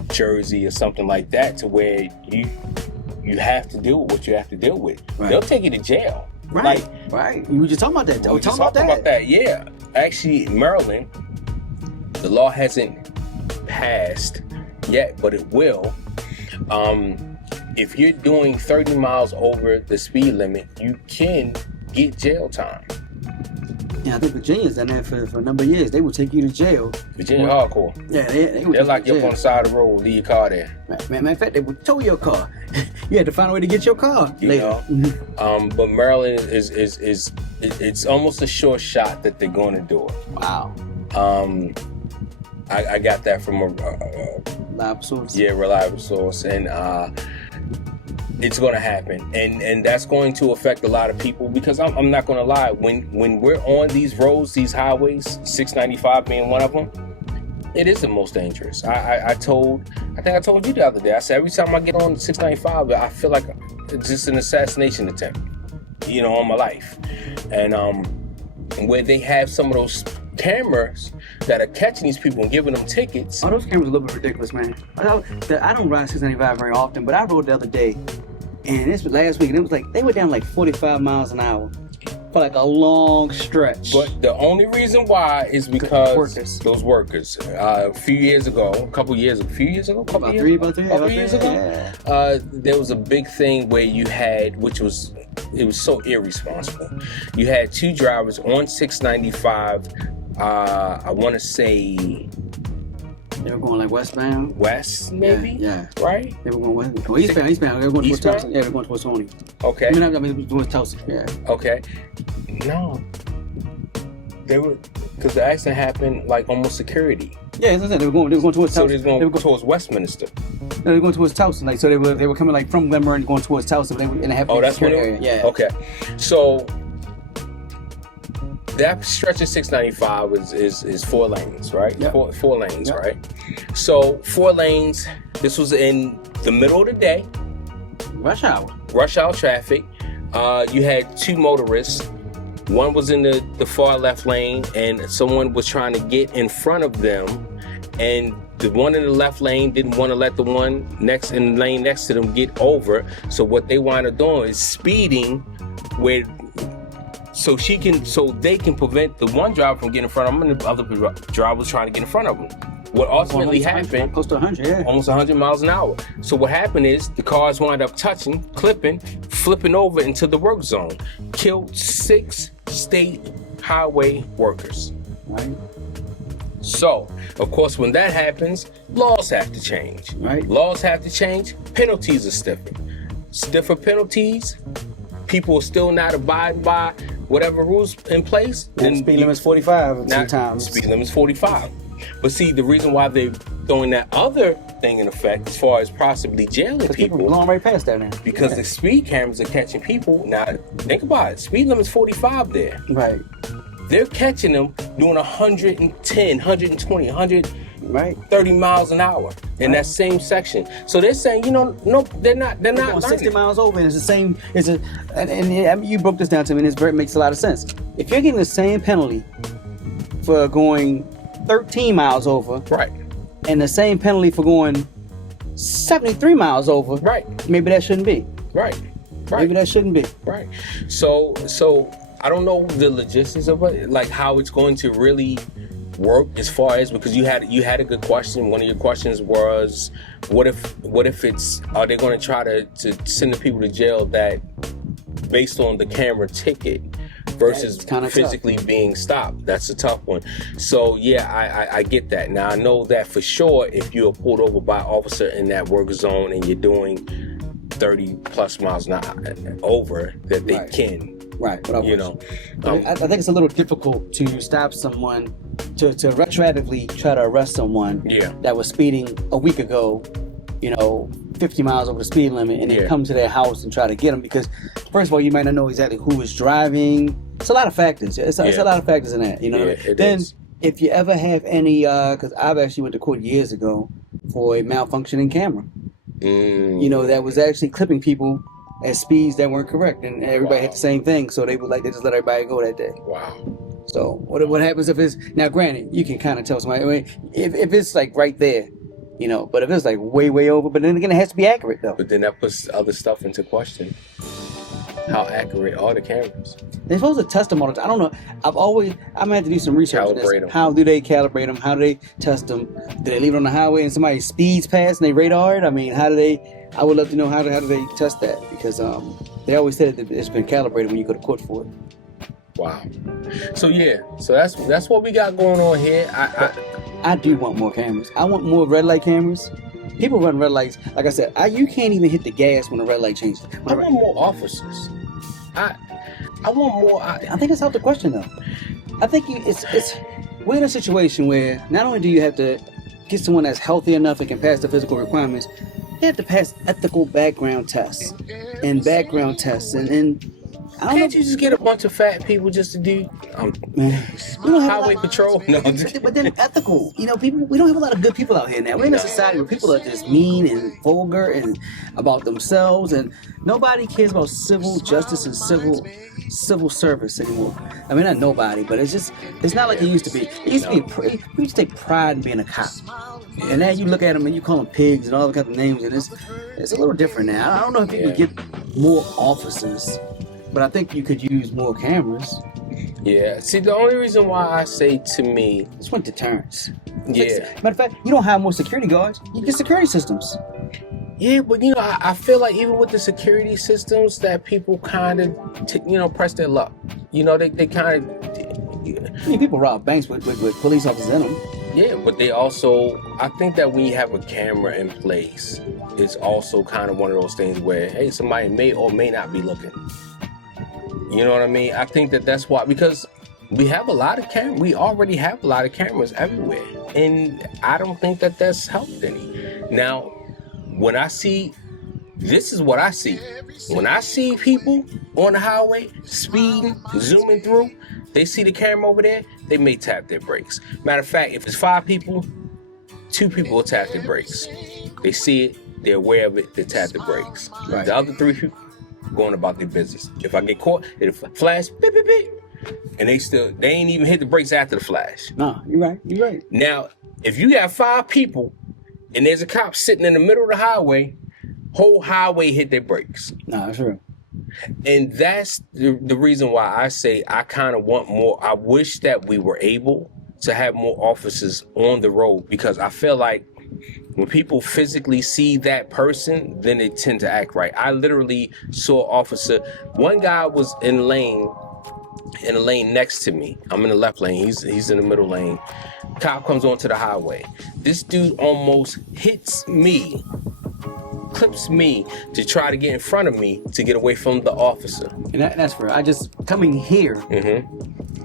Jersey or something like that, to where you have to deal with what you have to deal with, they'll take you to jail. Right. We were just talking about that. We were just talking about that. Yeah. Actually, Maryland, the law hasn't passed yet, but it will. If you're doing 30 miles over the speed limit, you can get jail time. Yeah, I think Virginia's done that for a number of years. They will take you to jail. Virginia hardcore. Yeah, they'll lock you up on the side of the road, leave your car there. Matter of fact, they would tow your car. You had to find a way to get your car later. But Maryland it's almost a sure shot that they're going to do it. Wow. I got that from a reliable source. Yeah, reliable source, and it's going to happen, and that's going to affect a lot of people because I'm not going to lie. When we're on these roads, these highways, 695 being one of them, it is the most dangerous. I think I told you the other day. I said every time I get on 695, I feel like it's just an assassination attempt, on my life, and where they have some of those cameras that are catching these people and giving them tickets. Oh, those cameras are a little bit ridiculous, man. I don't ride 695 very often, but I rode the other day, and this was last week, and it was like they were down like 45 miles an hour for like a long stretch. But the only reason why is because those workers. A few years ago, there was a big thing where you had, it was so irresponsible. You had two drivers on 695. I want to say They were going like westbound. West, maybe? Yeah. Right? They were going west. Well, eastbound. They were going towards Tulsa. Yeah, they were going towards Sony. Okay. I mean, towards Tulsa. Yeah. Okay. No. They were, because the accident happened like almost security. Yeah, as I said, they were going towards Tulsa. So they were going towards Westminster. No, they were going towards Tulsa. Like, so they were coming like from Glen Burnie going towards Tulsa. But they were in a heavy that's when area. Yeah. Okay. So that stretch of 695 is 4 lanes, right? Yep. Four lanes, Yep. right? So 4 lanes. This was in the middle of the day. Rush hour Traffic. You had 2 motorists. One was in the far left lane, and someone was trying to get in front of them, and the one in the left lane didn't want to let the one next in the lane next to them get over. So what they wound up doing is speeding, so they can prevent the one driver from getting in front of them, and the other driver was trying to get in front of them. What ultimately happened, close to 100, yeah. almost 100 miles an hour. So what happened is the cars wound up touching, clipping, flipping over into the work zone. Killed 6 state highway workers. Right. So, of course, when that happens, laws have to change. Right. Laws have to change. Penalties are stiffer. Stiffer penalties. People are still not abiding by whatever rules in place. Then speed limit is 45 sometimes. Speed limit is 45. But see, the reason why they're throwing that other thing in effect, as far as possibly jailing people, blowing right past that now. Because the speed cameras are catching people. Now, think about it. Speed limit is 45 there. Right. They're catching them doing 110, 120, 130 miles an hour in that same section. So they're saying, no, they're not Going 60 miles over, and it's the same. And you broke this down to me, and it makes a lot of sense. If you're getting the same penalty for going 13 miles over, right, and the same penalty for going 73 miles over, right, maybe that shouldn't be. Right. Maybe that shouldn't be. Right. So I don't know the logistics of it, like how it's going to really work, as far as, because you had a good question. One of your questions was, what if it's, are they going to try to send the people to jail that based on the camera ticket versus physically being stopped? That's a tough one. So yeah, I get that. Now I know that for sure, if you are pulled over by an officer in that work zone and you're doing 30 plus miles an hour over, that they can. Right. I think it's a little difficult to stop someone, to retroactively try to arrest someone that was speeding a week ago, 50 miles over the speed limit, and then come to their house and try to get them, because first of all, you might not know exactly who was driving. It's a lot of factors. It's a lot of factors in that, Then if you ever have any, because I've actually went to court years ago for a malfunctioning camera, that was actually clipping people at speeds that weren't correct, and everybody had the same thing, so they just let everybody go that day. Wow. So what happens if it's, now granted, you can kind of tell somebody, if it's like right there, but if it's like way over, but then again, it has to be accurate though. But then that puts other stuff into question. How accurate are the cameras? They're supposed to test them all the time. I don't know. I'm gonna have to do some research on this. How do they calibrate them? How do they test them? Do they leave it on the highway and somebody speeds past and they radar it? I mean, I would love to know how do they test that, because they always said that it's been calibrated when you go to court for it. Wow. So that's what we got going on here. I do want more cameras. I want more red light cameras. People run red lights. Like I said, you can't even hit the gas when the red light changes. I want more officers. I want more. I think that's out the question though. I think we're in a situation where not only do you have to get someone that's healthy enough and can pass the physical requirements, they have to pass ethical background tests and Can't you just get a bunch of fat people just to do highway patrol? No, but then ethical. People. We don't have a lot of good people out here now. We're in a society where people are just mean and vulgar and about themselves, and nobody cares about civil justice and civil service anymore. I mean, not nobody, but it's not like it used to be. It used to be. We used to take pride in being a cop, and now you look at them and you call them pigs and all kinds of names, and it's a little different now. I don't know if you could get more officers, but I think you could use more cameras. Yeah. See, the only reason why I say, to me, it's one deterrence. Yeah. Matter of fact, you don't have more security guards. You get security systems. Yeah, but I feel like even with the security systems, that people kind of press their luck. They kind of. People rob banks with police officers in them. Yeah, but they also, I think that when you have a camera in place, it's also kind of one of those things where, hey, somebody may or may not be looking. You know what I mean? I think that that's why, because we have a lot of cameras. We already have a lot of cameras everywhere. And I don't think that that's helped any. Now, when I see, this is what I see. When I see people on the highway, speeding, zooming through, they see the camera over there, they may tap their brakes. Matter of fact, if it's 5 people, 2 people will tap their brakes. They see it, they're aware of it, they tap the brakes. Right. The other 3 people going about their business. If I get caught, it'll flash, beep, beep, beep. And they ain't even hit the brakes after the flash. No, you're right. Now, if you got 5 people and there's a cop sitting in the middle of the highway, whole highway hit their brakes. No, that's true. And that's the reason why I say I kind of want more. I wish that we were able to have more officers on the road, because I feel like when people physically see that person, then they tend to act right. I literally saw an officer. One guy was in the lane next to me. I'm in the left lane. He's in the middle lane. Cop comes onto the highway. This dude almost hits me, clips me to try to get in front of me to get away from the officer. And that's for I just coming here,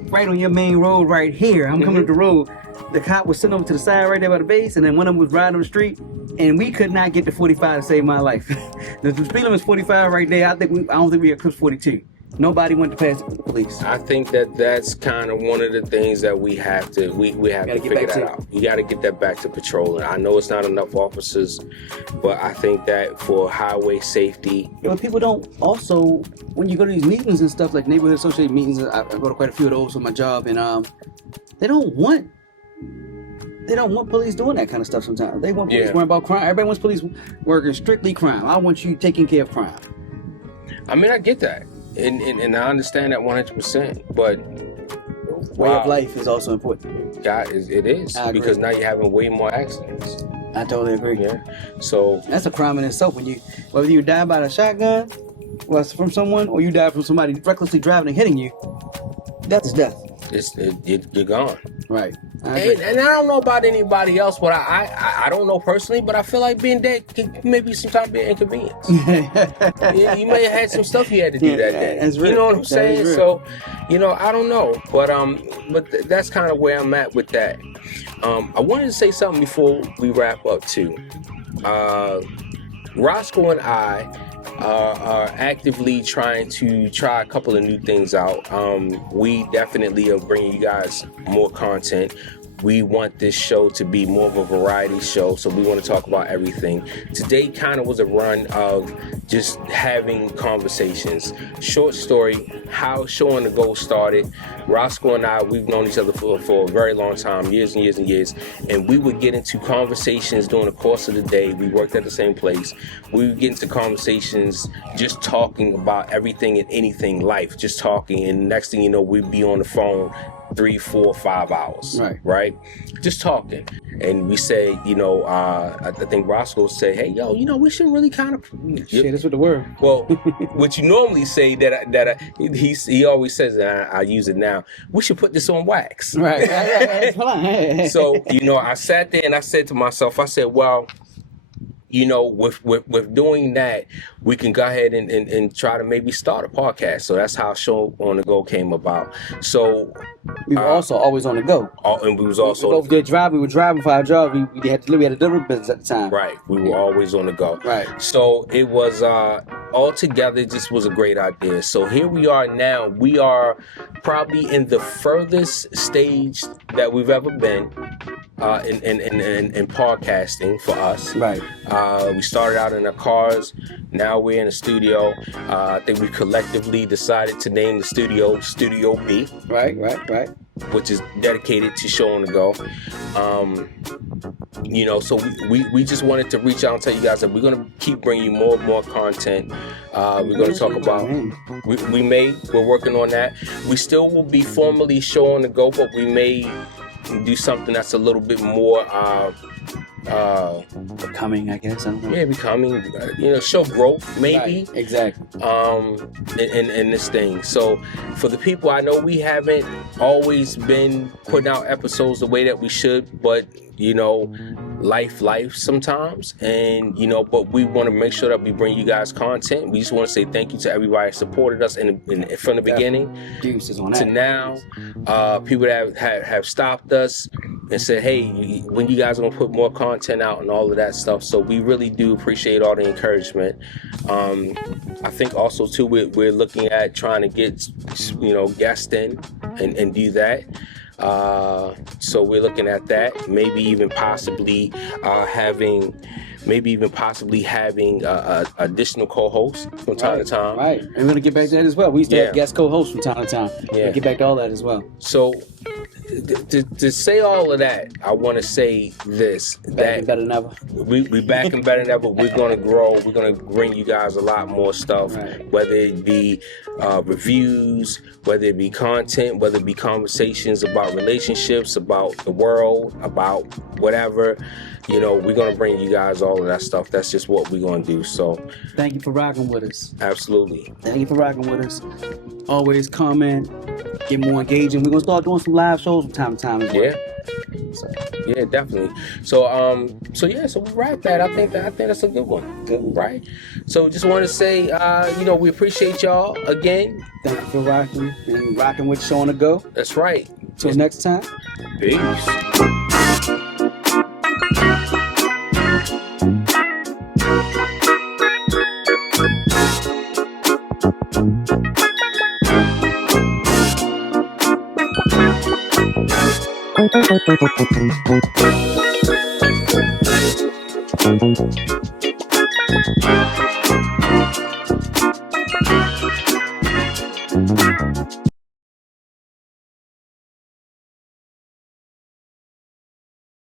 right on your main road right here. I'm coming up the road. The cop was sitting over to the side right there by the base, and then one of them was riding on the street, and we could not get to 45 to save my life. The speed limit is 45 right there. I don't think we eclipsed 42. Nobody went to pass the police. I think that that's kind of one of the things that we have to figure that out. You got to get that back to patrolling. I know it's not enough officers, but I think that for highway safety. But people don't also, when you go to these meetings and stuff like neighborhood association meetings, I go to quite a few of those for my job, and they don't want police doing that kind of stuff sometimes. They want police worrying about crime. Everybody wants police working strictly crime. I want you taking care of crime. I mean, I get that. And I understand that 100%, but way of life is also important. Yeah, it is, because now you're having way more accidents. I totally agree. Yeah, so that's a crime in itself. Whether you die by a shotgun, from someone, or you die from somebody recklessly driving and hitting you, death is death. You're gone. Right. And I don't know about anybody else, but I don't know personally, but I feel like being dead can maybe sometimes be an inconvenience. Yeah, you may have had some stuff you had to do that day. That's real. You know what I'm saying? So, I don't know, but that's kind of where I'm at with that. I wanted to say something before we wrap up too. Roscoe and I are actively trying to try a couple of new things out. We definitely are bringing you guys more content. We want this show to be more of a variety show, so we want to talk about everything. Today kind of was a run of just having conversations. Short story, how Show on the Go started. Roscoe and I, we've known each other for a very long time, years and years and years, and we would get into conversations during the course of the day. We worked at the same place. We would get into conversations just talking about everything and anything, life, just talking, and next thing you know, we'd be on the phone 3, 4, 5 hours, right? Just talking. And we say, I think Roscoe said, hey, yo, we should really kind of share this with the world. Well, what you normally say he always says, and I use it now, we should put this on wax. Right. So, I sat there and I said to myself, I said, well, with doing that, we can go ahead and try to maybe start a podcast. So that's how Show on the Go came about. So we were also always on the go. And we was also we both did drive. We were driving for our job. We had a delivery business at the time. Right. We were always on the go. Right. So it was all together. Just was a great idea. So here we are now. We are probably in the furthest stage that we've ever been in podcasting for us. Right. We started out in our cars. Now we're in a studio. I think we collectively decided to name the studio Studio B. Right. Which is dedicated to Show on the Go. So we just wanted to reach out and tell you guys that we're going to keep bringing you more and more content. We're going to talk about, we're working on that. We still will be formally Show on the Go, but we may do something that's a little bit more Becoming, I guess. I don't know. Yeah, becoming, show growth, maybe. Right, exactly. In this thing. So for the people, I know we haven't always been putting out episodes the way that we should, but life sometimes, and but we want to make sure that we bring you guys content. We just want to say thank you to everybody that supported us from the beginning to now. People that have stopped us and said, hey, when you guys are gonna put more content out and all of that stuff. So we really do appreciate all the encouragement. I think also too we're looking at trying to get guests in and do that. So we're looking at that, maybe even possibly having additional co-hosts from time to time. Right, and we're gonna get back to that as well. We used to have guest co-hosts from time to time. Yeah, get back to all that as well. So to say all of that, I want to say this: better than ever. We back and better than ever. We're gonna grow. We're gonna bring you guys a lot more stuff, whether it be reviews, whether it be content, whether it be conversations about relationships, about the world, about whatever. We're gonna bring you guys all of that stuff. That's just what we're gonna do. So thank you for rocking with us. Absolutely. Thank you for rocking with us. Always comment, get more engaging. We're gonna start doing some live shows from time to time as well. Yeah. Yeah, definitely. So we wrap that. I think that's a good one. Good, right? So just want to say, we appreciate y'all again. Thank you for rocking and rocking with the show on the go. That's right. Till next time. Peace. Thank you.